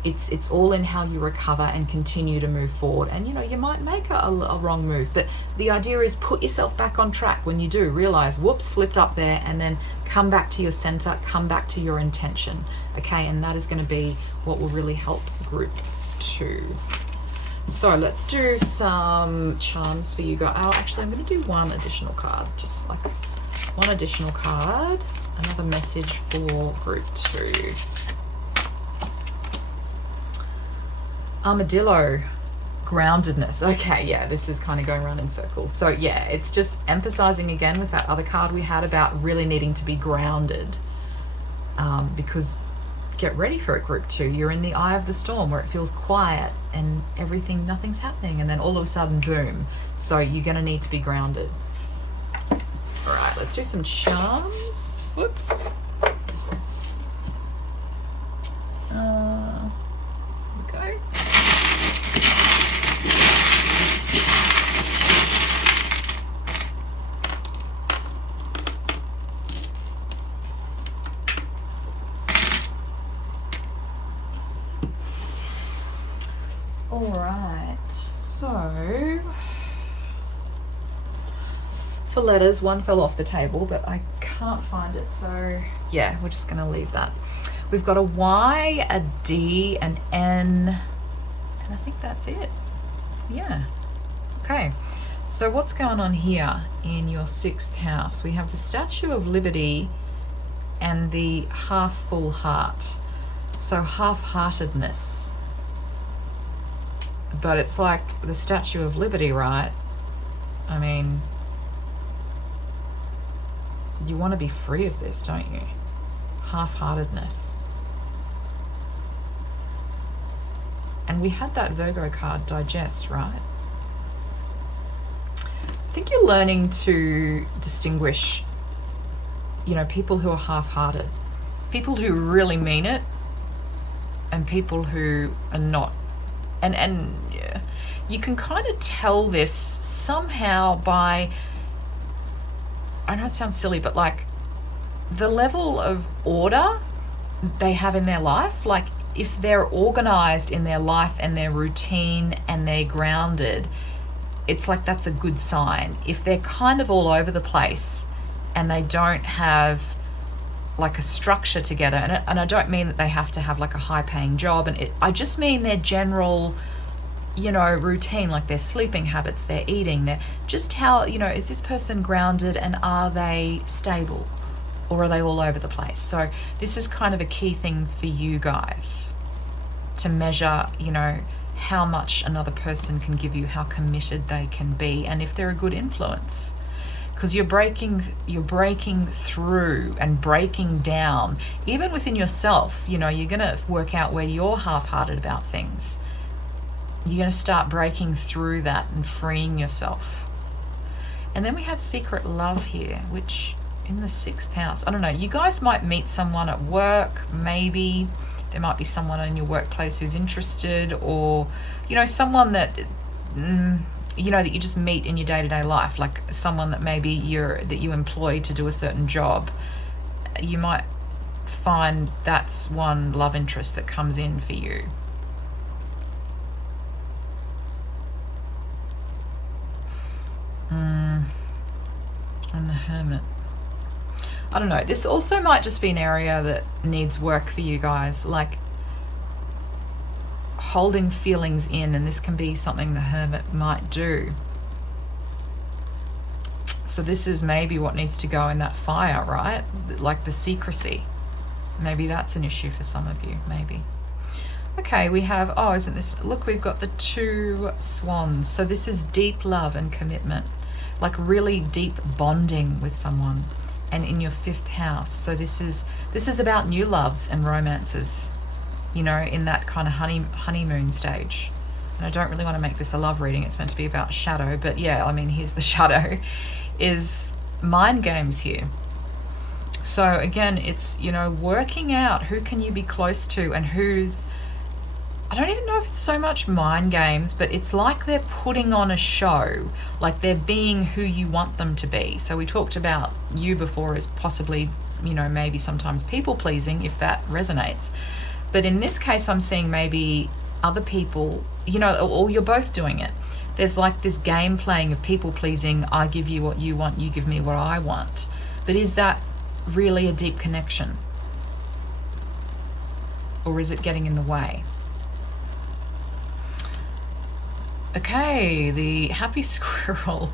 It's all in how you recover and continue to move forward. And you might make a wrong move, but the idea is put yourself back on track. When you do, realize, whoops, slipped up there, and then come back to your center, come back to your intention. Okay, and that is going to be what will really help group 2. So let's do some charms for you guys. Oh, actually, I'm going to do one additional card. Just like one additional card. Another message for group 2. Armadillo. Groundedness. Okay, yeah, this is kind of going around in circles. So yeah, it's just emphasizing again with that other card we had about really needing to be grounded. Because get ready for it, group 2. You're in the eye of the storm where it feels quiet and nothing's happening, and then all of a sudden, boom. So you're going to need to be grounded. All right, let's do some charms. Whoops. Here we go. Alright, so for letters, one fell off the table, but I can't find it, so yeah, we're just going to leave that. We've got a Y, a D, an N, and I think that's it. Yeah. Okay, so what's going on here in your 6th house? We have the Statue of Liberty and the half full heart. So half-heartedness. But it's like the Statue of Liberty, right? I mean, you want to be free of this, don't you? Half-heartedness. And we had that Virgo card, digest, right? I think you're learning to distinguish, people who are half-hearted, people who really mean it, and people who are not. And you can kind of tell this somehow by, I know it sounds silly, but like the level of order they have in their life. Like if they're organized in their life and their routine and they're grounded, it's like that's a good sign. If they're kind of all over the place and they don't have like a structure together. And I don't mean that they have to have like a high paying job. I just mean their general, routine, like their sleeping habits, their eating, their just how, is this person grounded and are they stable or are they all over the place? So this is kind of a key thing for you guys to measure, how much another person can give you, how committed they can be, and if they're a good influence. Because you're breaking through and breaking down, even within yourself. You're going to work out where you're half-hearted about things. You're going to start breaking through that and freeing yourself. And then we have secret love here, which in the 6th house, I don't know, you guys might meet someone at work, maybe there might be someone in your workplace who's interested, or someone that that you just meet in your day-to-day life, like someone that maybe you employ to do a certain job. You might find that's one love interest that comes in for you. And the Hermit. I don't know. This also might just be an area that needs work for you guys, like holding feelings in, and this can be something the Hermit might do. So this is maybe what needs to go in that fire, right? Like the secrecy. Maybe that's an issue for some of you, maybe. Okay, we have, isn't this, look, we've got the 2 swans. So this is deep love and commitment, like really deep bonding with someone, and in your 5th house. So this is about new loves and romances, in that kind of honeymoon stage. And I don't really want to make this a love reading. It's meant to be about shadow, but yeah, I mean, here's the shadow, is mind games here. So again, it's, working out who can you be close to and who's, I don't even know if it's so much mind games, but it's like they're putting on a show, like they're being who you want them to be. So we talked about you before as possibly, maybe sometimes people pleasing, if that resonates. But in this case, I'm seeing maybe other people, or you're both doing it. There's like this game playing of people pleasing. I give you what you want, you give me what I want. But is that really a deep connection? Or is it getting in the way? Okay, the happy squirrel.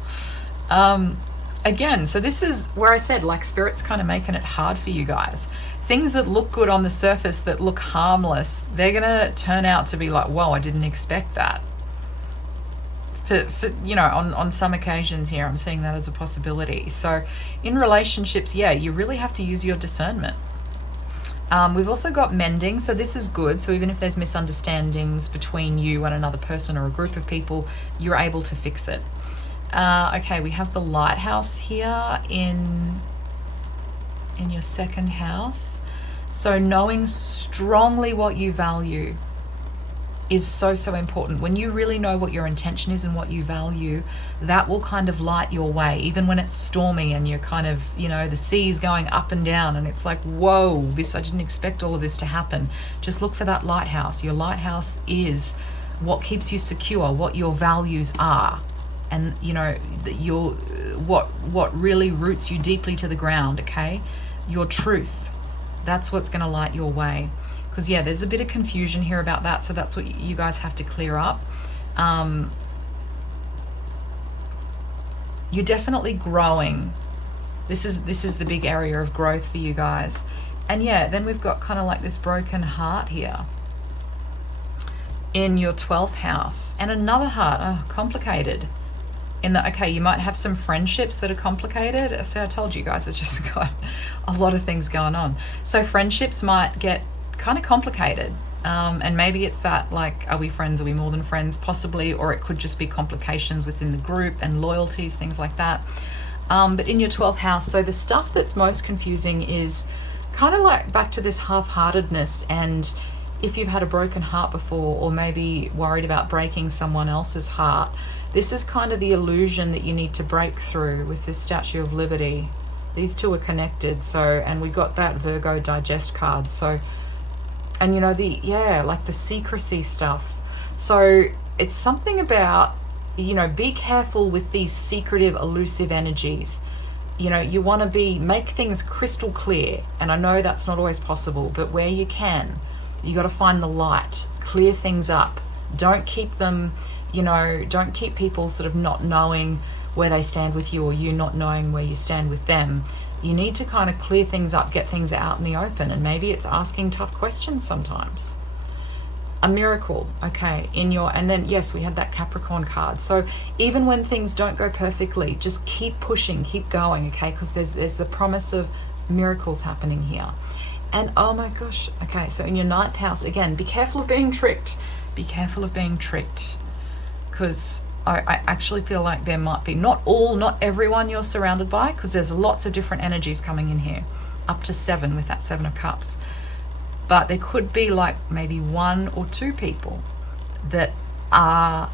Again, so this is where I said, like, Spirit's kind of making it hard for you guys. Things that look good on the surface, that look harmless, they're gonna turn out to be like, whoa, I didn't expect that. For on some occasions here, I'm seeing that as a possibility. So in relationships, yeah, you really have to use your discernment. We've also got mending, so this is good. So even if there's misunderstandings between you and another person or a group of people, you're able to fix it. Okay, we have the lighthouse here in your 2nd house. So knowing strongly what you value is so important. When you really know what your intention is and what you value, that will kind of light your way, even when it's stormy and you're kind of, the sea's going up and down and it's like, whoa, I didn't expect all of this to happen. Just look for that lighthouse. Your lighthouse is what keeps you secure, what your values are, and what really roots you deeply to the ground. Okay, your truth, that's what's going to light your way. Because yeah, there's a bit of confusion here about that, so that's what you guys have to clear up. You're definitely growing. This is the big area of growth for you guys. And yeah, then we've got kind of like this broken heart here in your 12th house, and another heart, complicated. Okay, you might have some friendships that are complicated. So I told you guys, it's just got a lot of things going on. So friendships might get kind of complicated, and maybe it's that, like, are we friends, are we more than friends, possibly, or it could just be complications within the group and loyalties, things like that. But in your 12th house, so the stuff that's most confusing is kind of like back to this half-heartedness, and if you've had a broken heart before, or maybe worried about breaking someone else's heart, this is kind of the illusion that you need to break through with this Statue of Liberty. These two are connected. So, and we got that Virgo Digest card. So, and like the secrecy stuff. So it's something about, be careful with these secretive, elusive energies. you know, you want to make things crystal clear. And I know that's not always possible, but where you can, you got to find the light, clear things up. Don't keep them, you know, don't keep people sort of not knowing where they stand with you, or you not knowing where you stand with them. You need to kind of clear things up, get things out in the open, and maybe it's asking tough questions sometimes. A miracle, okay, and then yes, we had that Capricorn card. So even when things don't go perfectly, just keep pushing, keep going, okay, because there's the promise of miracles happening here. And oh my gosh, okay, so in your 9th house, again, be careful of being tricked. Be careful of being tricked, because I actually feel like there might be, not everyone you're surrounded by, because there's lots of different energies coming in here, up to 7 with that 7 of Cups. But there could be like maybe 1 or 2 people that are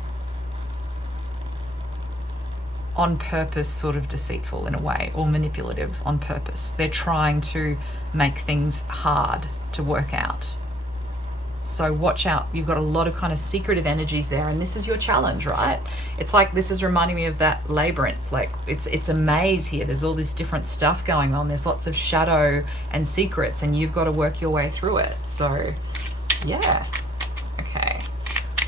on purpose sort of deceitful in a way, or manipulative on purpose. They're trying to make things hard to work out. So watch out. You've got a lot of kind of secretive energies there, and this is your challenge, right? It's like, this is reminding me of that labyrinth. Like it's a maze here. There's all this different stuff going on. There's lots of shadow and secrets, and you've got to work your way through it. So yeah. Okay.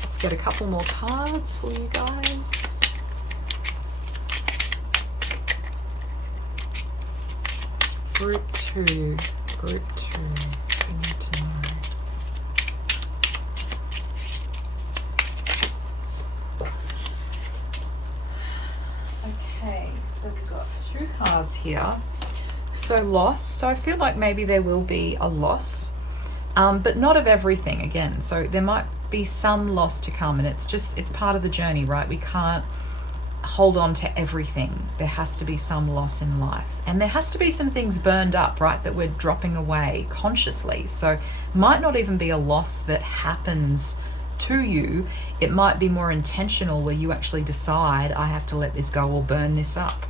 Let's get a couple more cards for you guys. Group 2. Group 2. We need to know. Okay, so we've got 2 cards here. So loss. So I feel like maybe there will be a loss, but not of everything again. So there might be some loss to come, and it's part of the journey, right? We can't hold on to everything. There has to be some loss in life, and there has to be some things burned up, right, that we're dropping away consciously. So might not even be a loss that happens to you. It might be more intentional, where you actually decide, I have to let this go or burn this up.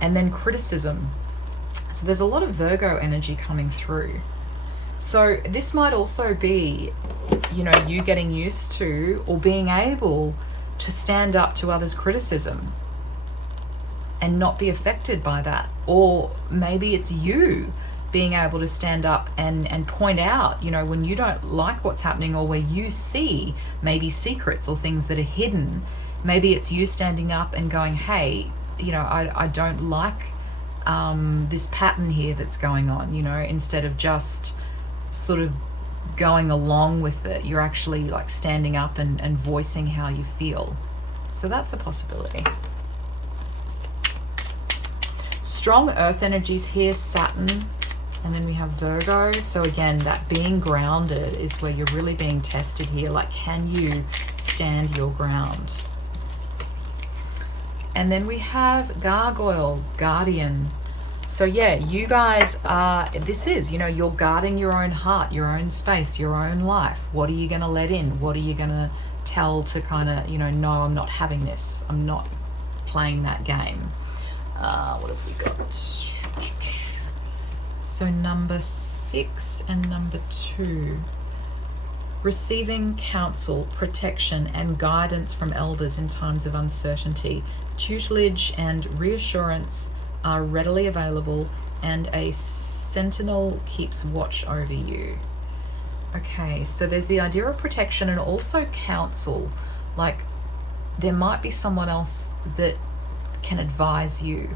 And then criticism. So there's a lot of Virgo energy coming through. So this might also be, you know, you getting used to or being able to stand up to others' criticism and not be affected by that. Or maybe it's you being able to stand up and point out, you know, when you don't like what's happening, or where you see maybe secrets or things that are hidden. Maybe it's you standing up and going, hey, you know, I don't like this pattern here that's going on, you know, instead of just sort of going along with it. You're actually like standing up and voicing how you feel. So that's a possibility. Strong earth energies here, Saturn, and then we have Virgo. So again, that being grounded is where you're really being tested here. Like, can you stand your ground? And then we have Gargoyle, Guardian. So yeah, you guys are, this is, you know, you're guarding your own heart, your own space, your own life. What are you going to let in? What are you going to tell to kind of, you know, no, I'm not having this. I'm not playing that game. What have we got? So number 6 and number 2. Receiving counsel, protection, and guidance from elders in times of uncertainty. Tutelage and reassurance are readily available, and a sentinel keeps watch over you. Okay, so there's the idea of protection and also counsel. Like, there might be someone else that can advise you,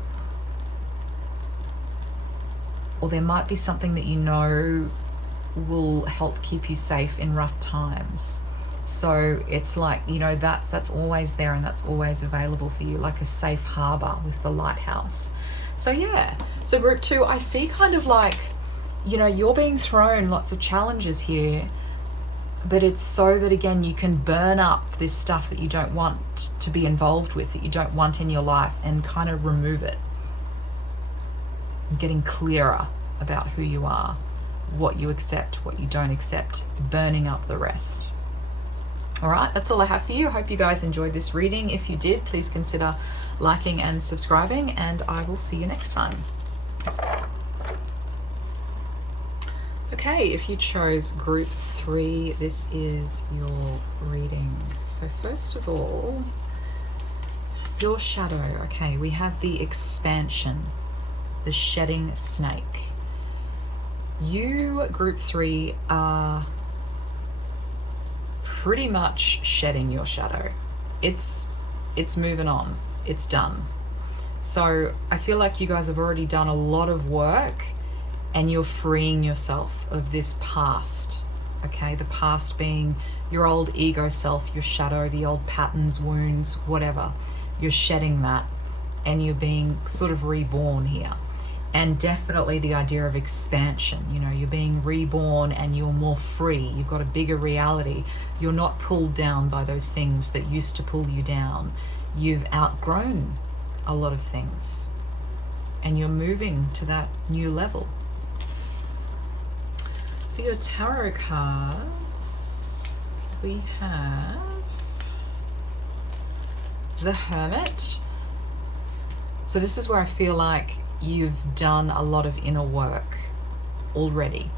or there might be something that you know will help keep you safe in rough times. So it's like, you know, that's always there, and that's always available for you, like a safe harbor with the lighthouse. So yeah, so group 2, I see kind of like, you know, you're being thrown lots of challenges here, but it's so that, again, you can burn up this stuff that you don't want to be involved with, that you don't want in your life, and kind of remove it. Getting clearer about who you are, what you accept, what you don't accept, burning up the rest. All right, that's all I have for you. I hope you guys enjoyed this reading. If you did, please consider liking and subscribing, and I will see you next time. Okay, if you chose group 3, this is your reading. So first of all, Your shadow. Okay, we have the expansion, the shedding snake. You, group 3, are pretty much shedding your shadow. It's moving on. It's done. So I feel like you guys have already done a lot of work and you're freeing yourself of this past. Okay, the past being your old ego self, your shadow, the old patterns, wounds, whatever. You're shedding that and you're being sort of reborn here. And definitely the idea of expansion, you know, you're being reborn and you're more free. You've got a bigger reality. You're not pulled down by those things that used to pull you down. You've outgrown a lot of things and you're moving to that new level. For your tarot cards, we have the Hermit. So this is where I feel like you've done a lot of inner work already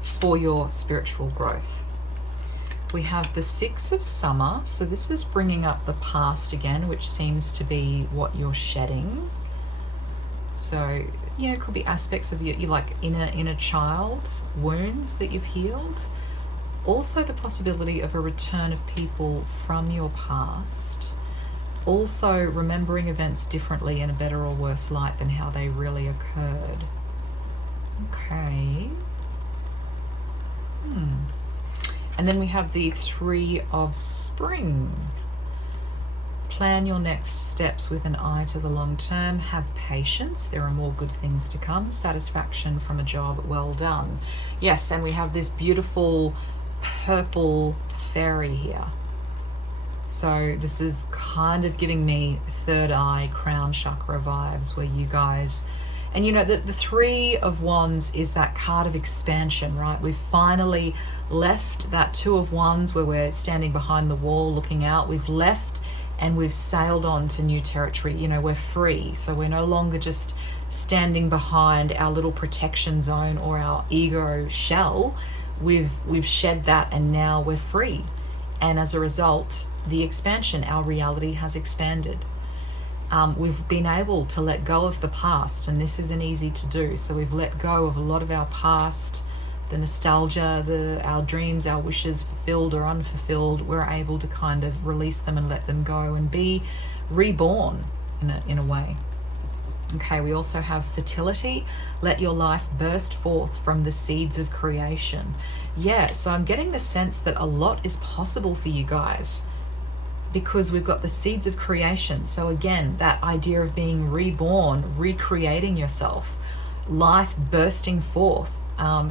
for your spiritual growth. We have the Six of Summer. So this is bringing up the past again, which seems to be what you're shedding. So, you know, it could be aspects of your like inner child wounds that you've healed. Also the possibility of a return of people from your past. Also remembering events differently in a better or worse light than how they really occurred. Okay. And then we have the Three of Spring. Plan your next steps with an eye to the long term. Have patience. There are more good things to come. Satisfaction from a job well done. Yes, and we have this beautiful purple fairy here. So this is kind of giving me third eye, crown chakra vibes where you guys, and you know, the Three of Wands is that card of expansion, right? We've finally left that Two of Wands where we're standing behind the wall looking out. We've left and we've sailed on to new territory. You know, we're free. So we're no longer just standing behind our little protection zone or our ego shell. We've shed that and now we're free. And as a result, the expansion, our reality has expanded. We've been able to let go of the past, and this isn't easy to do. So we've let go of a lot of our past, the nostalgia, our dreams, our wishes, fulfilled or unfulfilled. We're able to kind of release them and let them go and be reborn in a way. Okay, we also have fertility. Let your life burst forth from the seeds of creation. Yeah, so I'm getting the sense that a lot is possible for you guys because we've got the seeds of creation. So again, that idea of being reborn, recreating yourself, life bursting forth.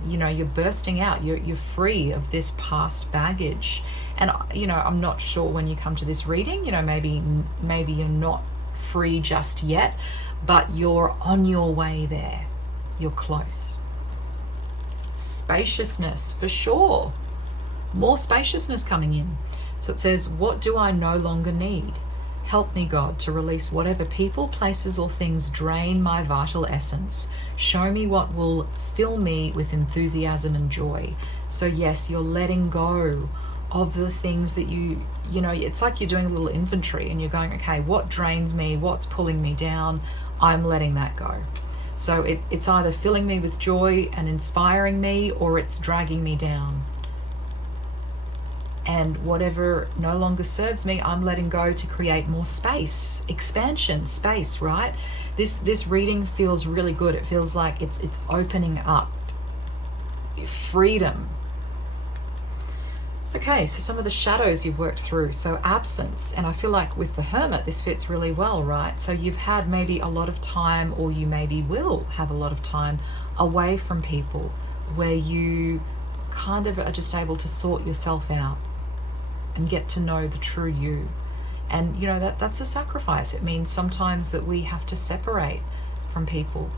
You know, you're bursting out. You're free of this past baggage. And you know, I'm not sure when you come to this reading. You know, maybe you're not free just yet, but you're on your way there. You're close. Spaciousness, for sure. More spaciousness coming in. So it says, what do I no longer need? Help me, God, to release whatever people, places, or things drain my vital essence. Show me what will fill me with enthusiasm and joy. So yes, you're letting go of the things that you know, it's like you're doing a little inventory and you're going, okay, what drains me? What's pulling me down? I'm letting that go. So it's either filling me with joy and inspiring me, or it's dragging me down. And whatever no longer serves me, I'm letting go to create more space, expansion, space, right? This reading feels really good. It feels like it's opening up, freedom. Okay, so some of the shadows you've worked through. So absence, and I feel like with the Hermit, this fits really well, right? So you've had maybe a lot of time, or you maybe will have a lot of time away from people where you kind of are just able to sort yourself out and get to know the true you. And you know, that's a sacrifice. It means sometimes that we have to separate from people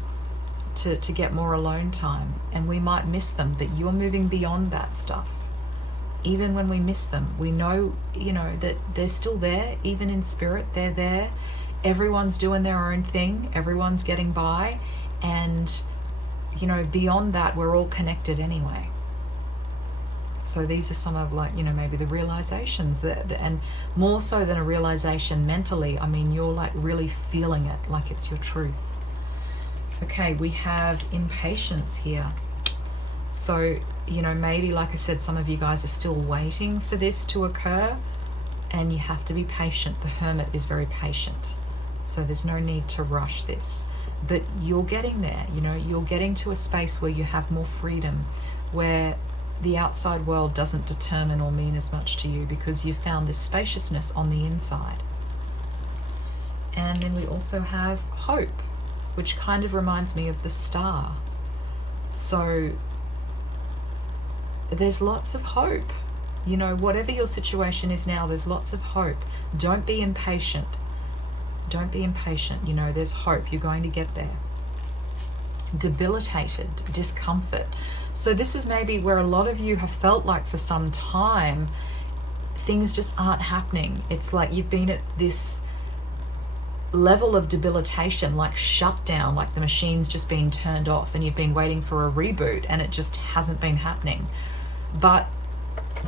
to get more alone time, and we might miss them, but you're moving beyond that stuff. Even when we miss them, we know, you know, that they're still there. Even in spirit, they're there. Everyone's doing their own thing. Everyone's getting by. And, you know, beyond that, we're all connected anyway. So these are some of, like, maybe the realizations and more so than a realization mentally, I mean, you're like really feeling it like it's your truth. Okay, we have impatience here. So, maybe, like I said, some of you guys are still waiting for this to occur, and you have to be patient. The Hermit is very patient. So there's no need to rush this. But you're getting there, you're getting to a space where you have more freedom, where the outside world doesn't determine or mean as much to you, because you've found this spaciousness on the inside. And then we also have hope, which kind of reminds me of the star. So there's lots of hope. Whatever your situation is now, there's lots of hope. Don't be impatient. Don't be impatient. There's hope. You're going to get there. Debilitated, discomfort. So this is maybe where a lot of you have felt like for some time things just aren't happening. It's like you've been at this level of debilitation, like shut down, like the machine's just been turned off and you've been waiting for a reboot and it just hasn't been happening. But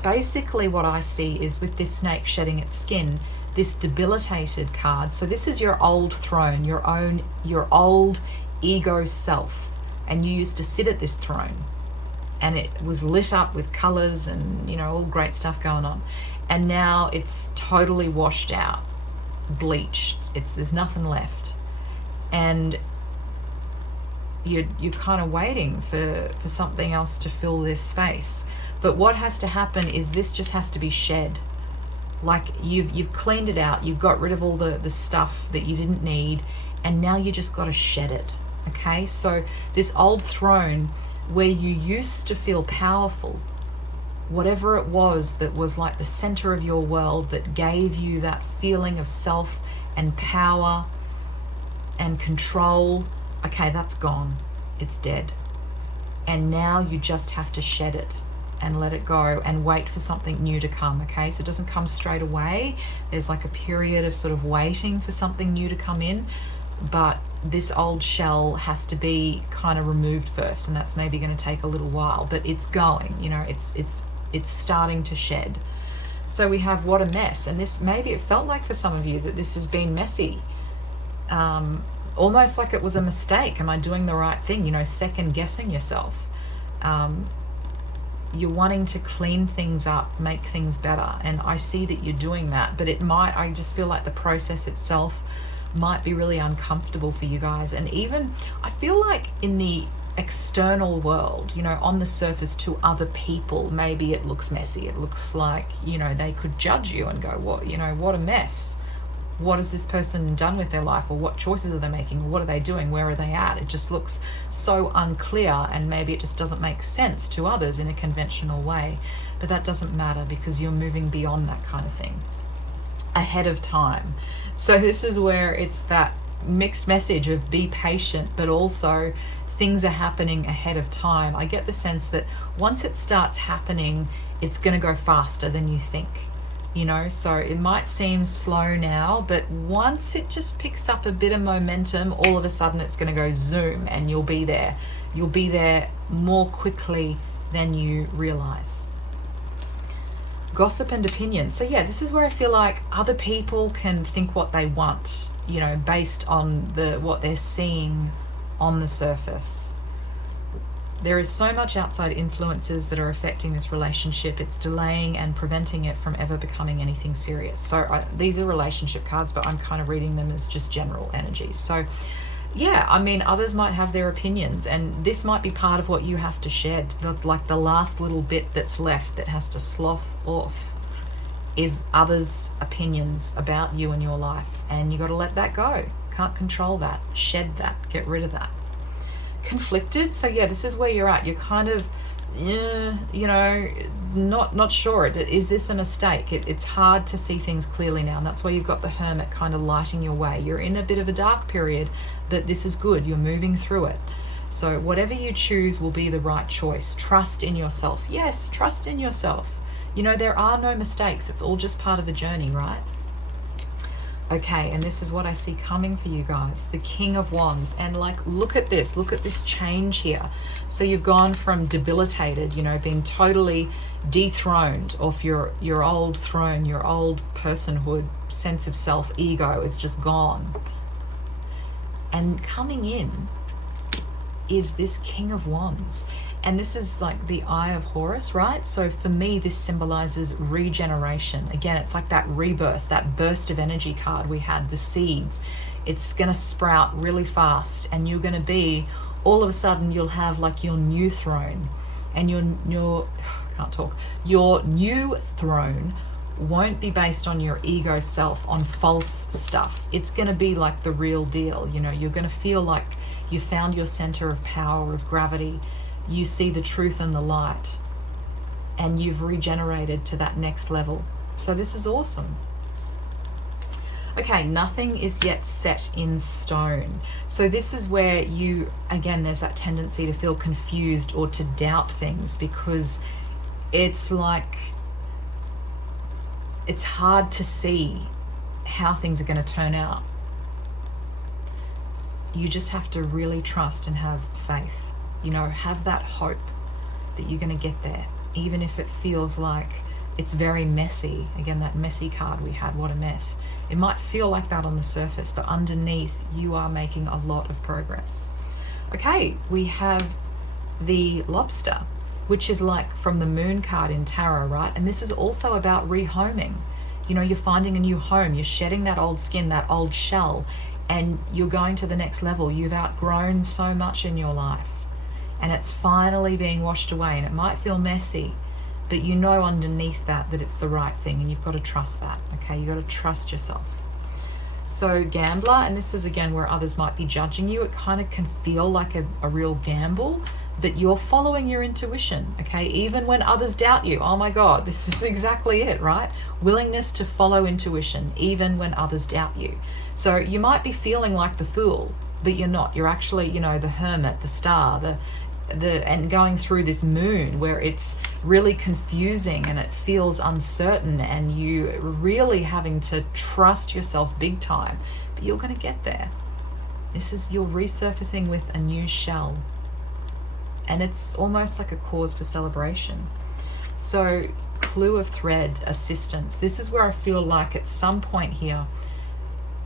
basically what I see is, with this snake shedding its skin, this debilitated card. So this is your old throne, your old ego self, and you used to sit at this throne and it was lit up with colors and all great stuff going on, and now it's totally washed out, bleached. There's nothing left, and you're kind of waiting for something else to fill this space. But what has to happen is this just has to be shed. Like you've cleaned it out, you've got rid of all the stuff that you didn't need, and now you just got to shed it. Okay, so this old throne where you used to feel powerful, whatever it was that was like the center of your world, that gave you that feeling of self and power and control, okay, that's gone. It's dead. And now you just have to shed it and let it go and wait for something new to come. Okay, so it doesn't come straight away. There's like a period of sort of waiting for something new to come in, but this old shell has to be kind of removed first, and that's maybe going to take a little while, but it's going, it's starting to shed. So we have what a mess, and this, maybe it felt like for some of you that this has been messy, almost like it was a mistake. Am I doing the right thing? Second guessing yourself. You're wanting to clean things up, make things better, and I see that you're doing that, but I just feel like the process itself might be really uncomfortable for you guys. And even I feel like in the external world, on the surface to other people, maybe it looks messy. It looks like, they could judge you and go, what a mess. What has this person done with their life? Or what choices are they making? Or what are they doing? Where are they at? It just looks so unclear, and maybe it just doesn't make sense to others in a conventional way. But that doesn't matter, because you're moving beyond that kind of thing, ahead of time. So this is where it's that mixed message of be patient, but also things are happening ahead of time. I get the sense that once it starts happening, it's going to go faster than you think. So it might seem slow now, but once it just picks up a bit of momentum, all of a sudden it's going to go zoom, and you'll be there. You'll be there more quickly than you realize. Gossip and opinion. So yeah, this is where I feel like other people can think what they want, based on what they're seeing on the surface. There is so much outside influences that are affecting this relationship. It's delaying and preventing it from ever becoming anything serious. So these are relationship cards, but I'm kind of reading them as just general energies. So yeah, I mean, others might have their opinions, and this might be part of what you have to shed. Like the last little bit that's left that has to slough off is others' opinions about you and your life, and you got to let that go. Can't control that. Shed that. Get rid of that. Conflicted. So yeah, this is where you're at. You're kind of not sure. Is this a mistake? It's hard to see things clearly now, and that's why you've got the Hermit kind of lighting your way. You're in a bit of a dark period, but this is good. You're moving through it. So whatever you choose will be the right choice. Trust in yourself. Yes, trust in yourself. There are no mistakes. It's all just part of the journey, right? Okay, and this is what I see coming for you guys, the King of Wands. And like, look at this change here. So you've gone from debilitated, you know, being totally dethroned off your old throne, your old personhood, sense of self, ego is just gone. And coming in is this King of Wands. And this is like the Eye of Horus, right? So for me, this symbolizes regeneration. Again, it's like that rebirth, that burst of energy card we had, the seeds. It's going to sprout really fast, and you're going to be, all of a sudden, you'll have like your new throne. And your can't talk. Your new throne won't be based on your ego self, on false stuff. It's going to be like the real deal. You know, you're going to feel like you found your center of power, of gravity. You see the truth and the light, and you've regenerated to that next level. So this is awesome. Okay, nothing is yet set in stone. So this is where you, again, there's that tendency to feel confused or to doubt things, because it's like, it's hard to see how things are going to turn out. You just have to really trust and have faith. You know, have that hope that you're going to get there, even if it feels like it's very messy. Again, that messy card we had, what a mess. It might feel like that on the surface, but underneath you are making a lot of progress. Okay, we have the Lobster, which is like from the Moon card in Tarot, right? And this is also about rehoming. You know, you're finding a new home, you're shedding that old skin, that old shell, and you're going to the next level. You've outgrown so much in your life, and it's finally being washed away, and it might feel messy, but you know underneath that it's the right thing, and you've got to trust that. Okay, you've got to trust yourself. So Gambler, and this is again where others might be judging you, it kind of can feel like a real gamble, but you're following your intuition, okay, even when others doubt you. Oh my God, this is exactly it, right? Willingness to follow intuition even when others doubt you. So you might be feeling like the fool, but you're not. You're actually, you know, the hermit, the star, and going through this moon where it's really confusing and it feels uncertain, and you really having to trust yourself big time, but you're going to get there. This is, you're resurfacing with a new shell, and it's almost like a cause for celebration. So clue of thread, assistance. This is where I feel like at some point here,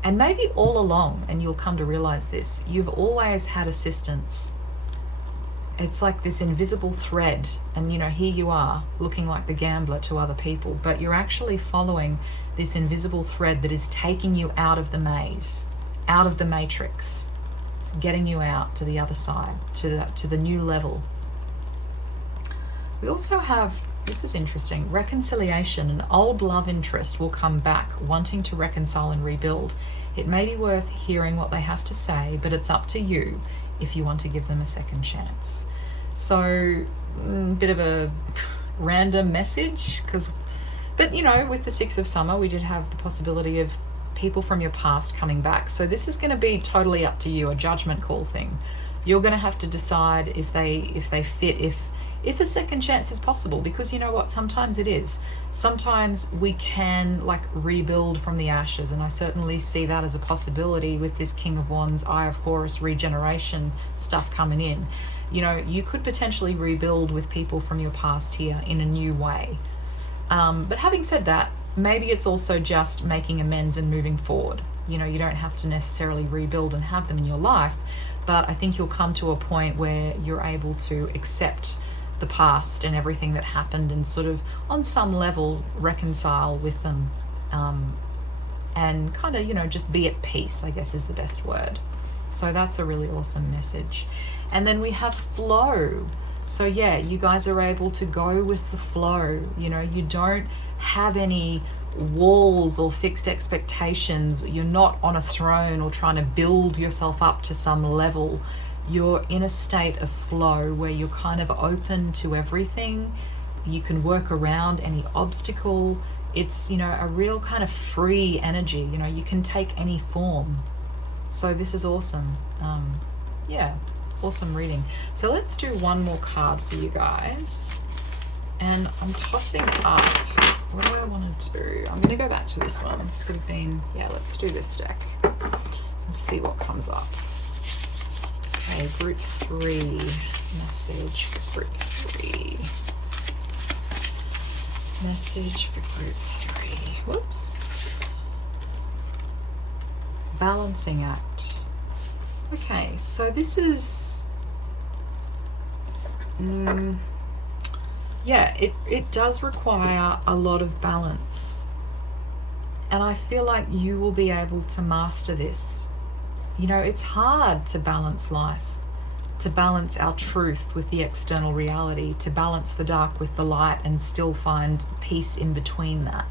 and maybe all along, and you'll come to realize this, you've always had assistance. It's like this invisible thread, and you know, here you are looking like the gambler to other people, but you're actually following this invisible thread that is taking you out of the maze, out of the matrix. It's getting you out to the other side, to the new level. We also have, this is interesting, reconciliation. An old love interest will come back wanting to reconcile and rebuild. It may be worth hearing what they have to say, but it's up to you if you want to give them a second chance. So, bit of a random message, but you know, with the Six of Summer, we did have the possibility of people from your past coming back. So this is going to be totally up to you, a judgment call thing. You're going to have to decide if they fit, if a second chance is possible, because you know what, sometimes it is. Sometimes we can like rebuild from the ashes, and I certainly see that as a possibility with this King of Wands, Eye of Horus regeneration stuff coming in. You know, you could potentially rebuild with people from your past here in a new way. But having said that, maybe it's also just making amends and moving forward. You know, you don't have to necessarily rebuild and have them in your life, but I think you'll come to a point where you're able to accept the past and everything that happened, and sort of on some level reconcile with them, and kind of, you know, just be at peace, I guess is the best word. So that's a really awesome message. And then we have flow. So yeah, you guys are able to go with the flow. You know, you don't have any walls or fixed expectations. You're not on a throne or trying to build yourself up to some level. You're in a state of flow where you're kind of open to everything. You can work around any obstacle. It's, you know, a real kind of free energy. You know, you can take any form. So this is awesome. Yeah, awesome reading. So let's do one more card for you guys. And I'm tossing up what do I want to do? I'm going to go back to this one. I've sort of been, yeah, let's do this deck and see what comes up. Okay, group 3. Message for group 3. Message for group 3. Whoops. Balancing act. Okay, so this is... yeah, it does require a lot of balance. And I feel like you will be able to master this. You know, it's hard to balance life, to balance our truth with the external reality, to balance the dark with the light and still find peace in between that.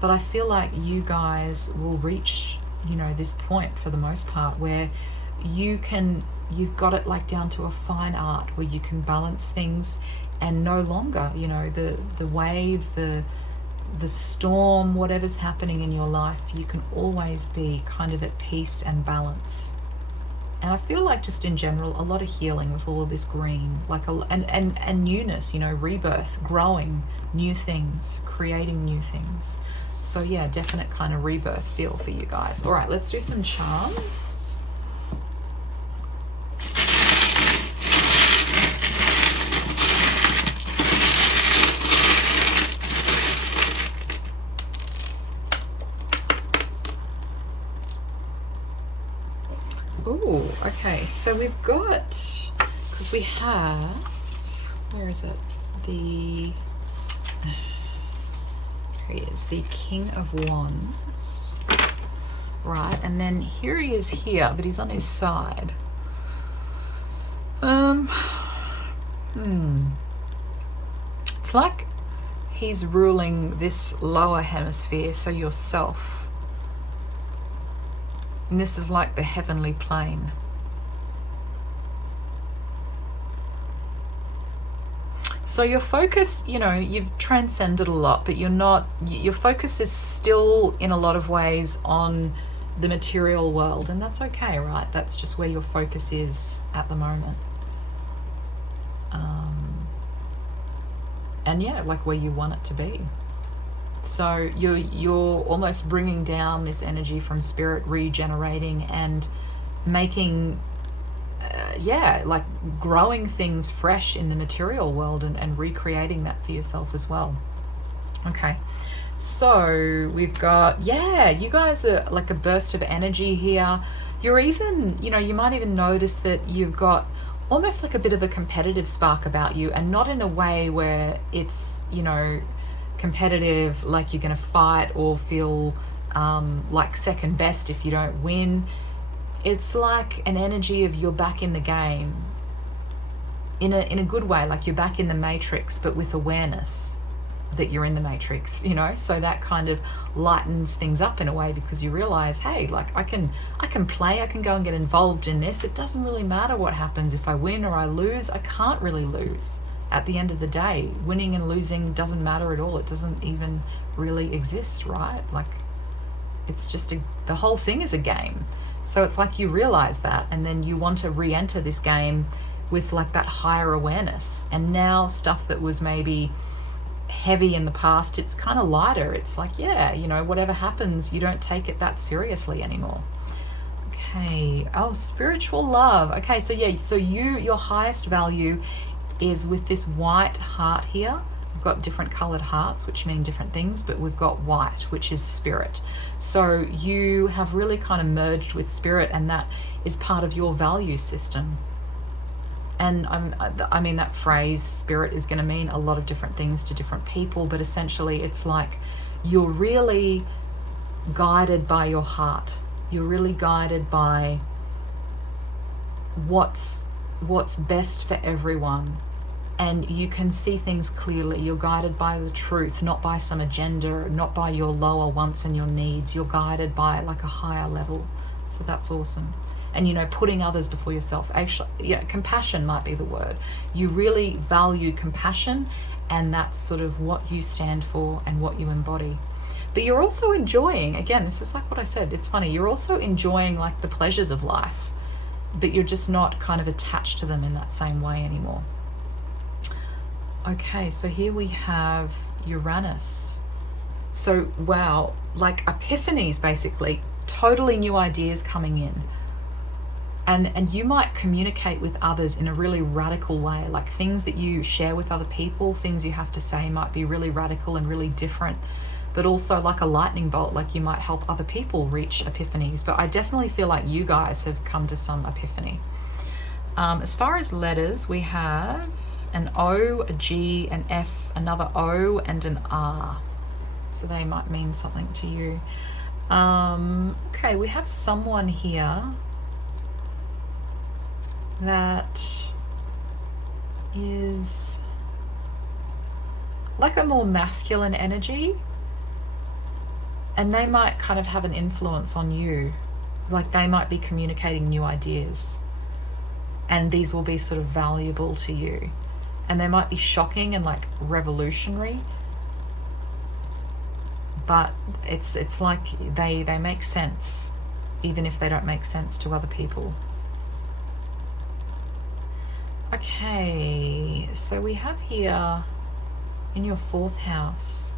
But I feel like you guys will reach, you know, this point for the most part where you've got it like down to a fine art where you can balance things and no longer, you know, the waves, the storm, whatever's happening in your life, you can always be kind of at peace and balance. And I feel like just in general, a lot of healing with all of this green, like and newness, you know, rebirth, growing new things, creating new things. So yeah, definite kind of rebirth feel for you guys. All right, let's do some charms. Ooh, okay, so we've got, because we have, where is it? Here he is, the King of Wands. Right, and then here he is here, but he's on his side. It's like he's ruling this lower hemisphere, so yourself. And this is like the heavenly plane. So your focus, you know, you've transcended a lot, but you're not, your focus is still in a lot of ways on the material world, and that's okay, right? That's just where your focus is at the moment. And yeah, like where you want it to be. So you're almost bringing down this energy from spirit, regenerating and making, like growing things fresh in the material world and recreating that for yourself as well. Okay, so we've got, yeah, you guys are like a burst of energy here. You're even, you know, you might even notice that you've got almost like a bit of a competitive spark about you, and not in a way where it's, you know, competitive, like you're going to fight or feel like second best if you don't win. It's like an energy of you're back in the game in a good way, like you're back in the matrix, but with awareness that you're in the matrix, you know. So that kind of lightens things up in a way, because you realize, hey, like I can play, I can go and get involved in this. It doesn't really matter what happens if I win or I lose. I can't really lose. At the end of the day, winning and losing doesn't matter at all. It doesn't even really exist, right? Like it's just the whole thing is a game. So it's like you realize that, and then you want to re-enter this game with like that higher awareness. And now stuff that was maybe heavy in the past, it's kind of lighter. It's like, yeah, you know, whatever happens, you don't take it that seriously anymore. Okay. Oh, spiritual love. Okay, so yeah, so your highest value is with this white heart here. We've got different colored hearts which mean different things, but we've got white, which is spirit. So you have really kind of merged with spirit, and that is part of your value system. And I mean that phrase spirit is going to mean a lot of different things to different people, but essentially it's like you're really guided by your heart. You're really guided by what's best for everyone, and you can see things clearly. You're guided by the truth, not by some agenda, not by your lower wants and your needs. You're guided by like a higher level. So that's awesome. And, you know, putting others before yourself. Actually, you know, compassion might be the word. You really value compassion, and that's sort of what you stand for and what you embody. But you're also enjoying, again, this is like what I said, it's funny, you're also enjoying like the pleasures of life, but you're just not kind of attached to them in that same way anymore. Okay, so here we have Uranus. So, wow, like epiphanies basically, totally new ideas coming in. And you might communicate with others in a really radical way, like things that you share with other people, things you have to say might be really radical and really different, but also like a lightning bolt, like you might help other people reach epiphanies. But I definitely feel like you guys have come to some epiphany. As far as letters, we have an O, a G, an F, another O, and an R. So they might mean something to you. Okay, we have someone here that is like a more masculine energy, and they might kind of have an influence on you. Like they might be communicating new ideas, and these will be sort of valuable to you, and they might be shocking and like revolutionary, but it's like they make sense even if they don't make sense to other people. Okay, so we have here in your 4th house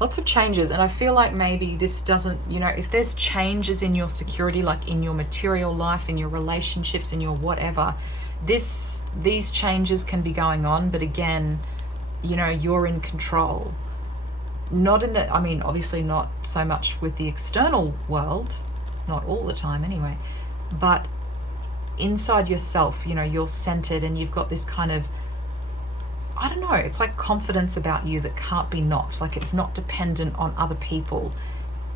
lots of changes, and I feel like maybe this doesn't, you know, if there's changes in your security, like in your material life, in your relationships, in your whatever, these changes can be going on, but again, you know, you're in control. Not in the, I mean, obviously not so much with the external world, not all the time anyway, but inside yourself, you know, you're centered and you've got this kind of, I don't know, it's like confidence about you that can't be knocked. Like it's not dependent on other people.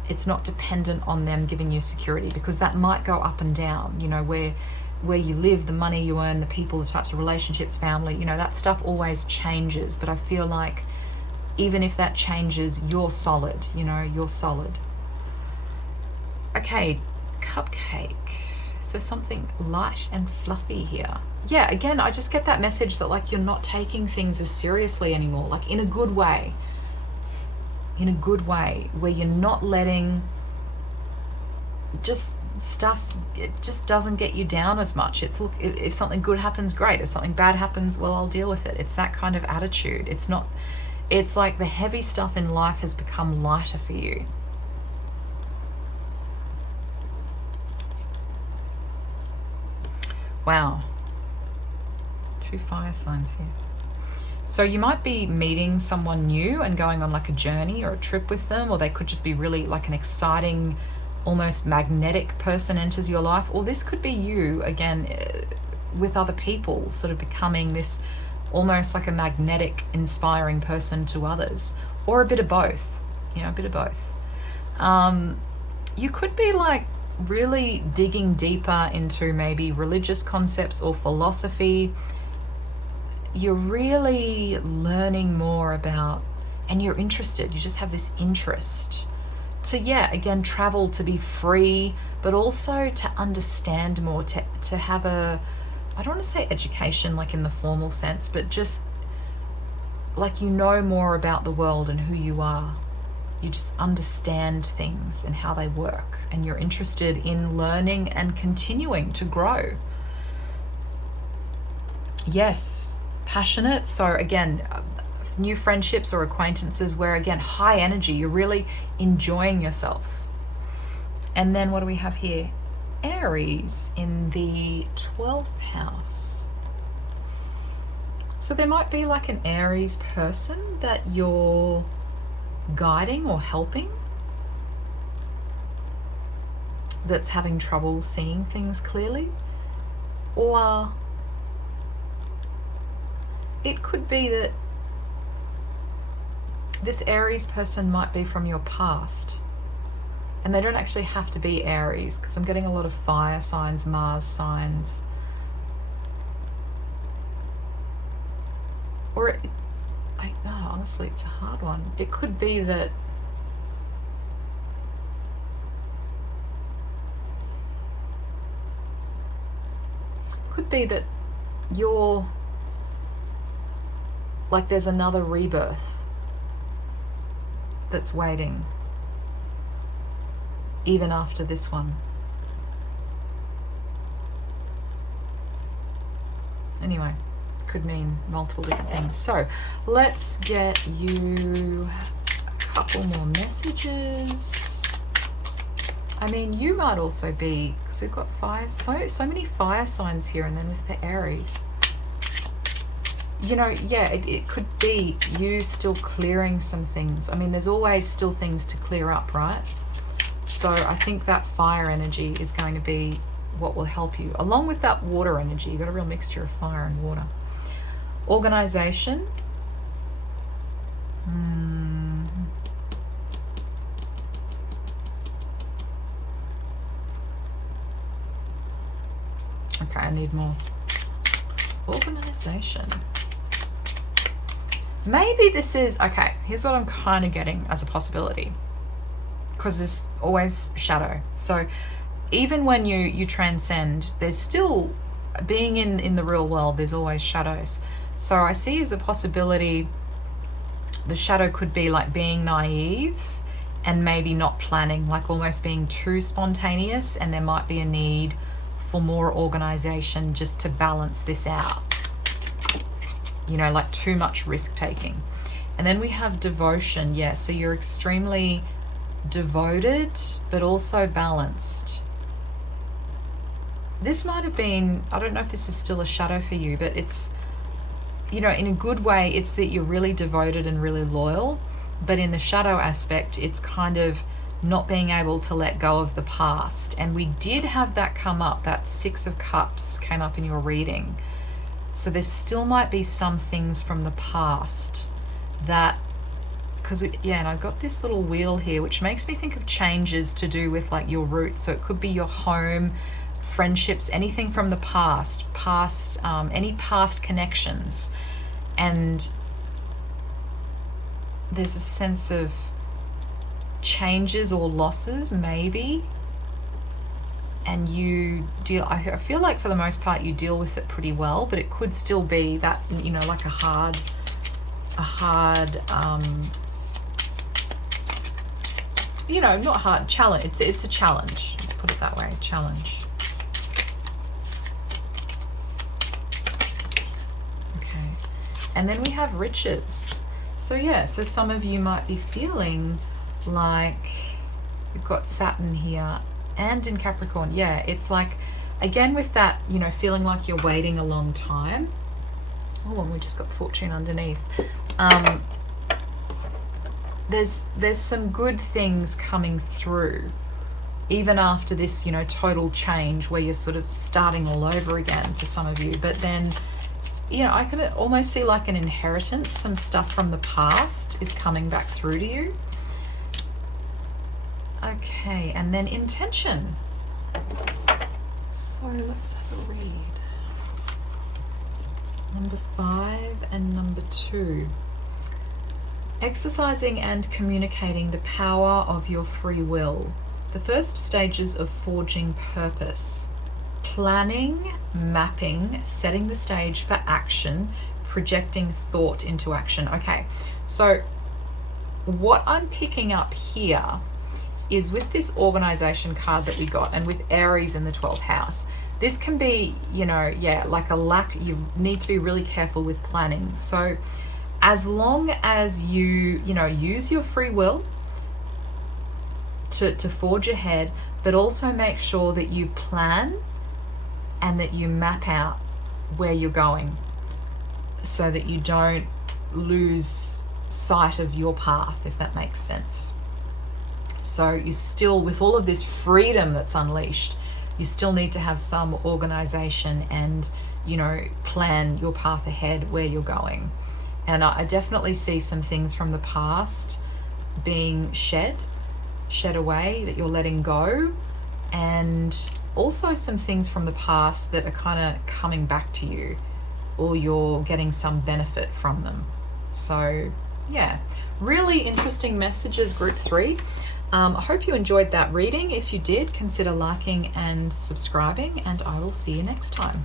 It's not dependent on them giving you security, because that might go up and down, you know, where you live, the money you earn, the people, the types of relationships, family, you know, that stuff always changes. But I feel like even if that changes, you're solid, you know, you're solid. Okay, cupcake. So something light and fluffy here. Yeah, again, I just get that message that like you're not taking things as seriously anymore, like in a good way. In a good way, where you're not letting just stuff, it just doesn't get you down as much. It's, look, if something good happens, great. If something bad happens, well, I'll deal with it. It's that kind of attitude. It's not, it's like the heavy stuff in life has become lighter for you. Wow. 2 fire signs here. So you might be meeting someone new and going on like a journey or a trip with them, or they could just be really like an exciting, almost magnetic person enters your life. Or this could be you, again, with other people, sort of becoming this almost like a magnetic, inspiring person to others. Or a bit of both, you know, a bit of both. You could be like really digging deeper into maybe religious concepts or philosophy. You're really learning more about, and you're interested, you just have this interest to, yeah, again, travel, to be free, but also to understand more, to have a, I don't want to say education like in the formal sense, but just like you know more about the world and who you are. You just understand things and how they work, and you're interested in learning and continuing to grow. Yes, passionate. So again, new friendships or acquaintances where, again, high energy, you're really enjoying yourself. And then what do we have here? Aries in the 12th house. So there might be like an Aries person that you're guiding or helping that's having trouble seeing things clearly. Or it could be that this Aries person might be from your past, and they don't actually have to be Aries, because I'm getting a lot of fire signs, Mars signs. Or honestly, it's a hard one. It could be that you're like there's another rebirth that's waiting even after this one. Anyway, could mean multiple different things. So let's get you a couple more messages. I mean, you might also be, because we've got fire, so many fire signs here, and then with the Aries. You know, yeah, it could be you still clearing some things. I mean, there's always still things to clear up, right? So I think that fire energy is going to be what will help you. Along with that water energy, you've got a real mixture of fire and water. Organization. Okay, I need more. Organization. Maybe this is, okay, here's what I'm kind of getting as a possibility, because there's always shadow. So even when you transcend, there's still, being in the real world, there's always shadows. So I see as a possibility, the shadow could be like being naive and maybe not planning, like almost being too spontaneous, and there might be a need for more organization just to balance this out. You know, like too much risk taking. And then we have devotion. Yeah, so you're extremely devoted, but also balanced. This might have been, I don't know if this is still a shadow for you, but it's, you know, in a good way, it's that you're really devoted and really loyal. But in the shadow aspect, it's kind of not being able to let go of the past. And we did have that come up, that Six of Cups came up in your reading. So there still might be some things from the past that, because yeah, and I got this little wheel here, which makes me think of changes to do with like your roots. So it could be your home, friendships, anything from the past, any past connections. And there's a sense of changes or losses, maybe. And you deal, I feel like for the most part you deal with it pretty well, but it could still be that, you know, like a hard you know, not hard, challenge. It's a challenge. Let's put it that way, challenge. Okay. And then we have riches. So yeah, so some of you might be feeling like you've got Saturn here and in Capricorn. Yeah, it's like, again with that, you know, feeling like you're waiting a long time. Oh, and we just got Fortune underneath. There's some good things coming through, even after this, you know, total change where you're sort of starting all over again for some of you. But then, you know, I can almost see like an inheritance, some stuff from the past is coming back through to you. Okay, and then intention. So let's have a read. Number 5 and number 2. Exercising and communicating the power of your free will. The first stages of forging purpose. Planning, mapping, setting the stage for action, projecting thought into action. Okay, so what I'm picking up here is with this organization card that we got, and with Aries in the 12th house, this can be, you know, yeah, like a lack. You need to be really careful with planning. So as long as you know, use your free will to forge ahead, but also make sure that you plan and that you map out where you're going so that you don't lose sight of your path, if that makes sense. So you still, with all of this freedom that's unleashed, you still need to have some organization and, you know, plan your path ahead where you're going. And I definitely see some things from the past being shed away, that you're letting go, and also some things from the past that are kind of coming back to you, or you're getting some benefit from them. So yeah, really interesting messages, group 3. I hope you enjoyed that reading. If you did, consider liking and subscribing, and I will see you next time.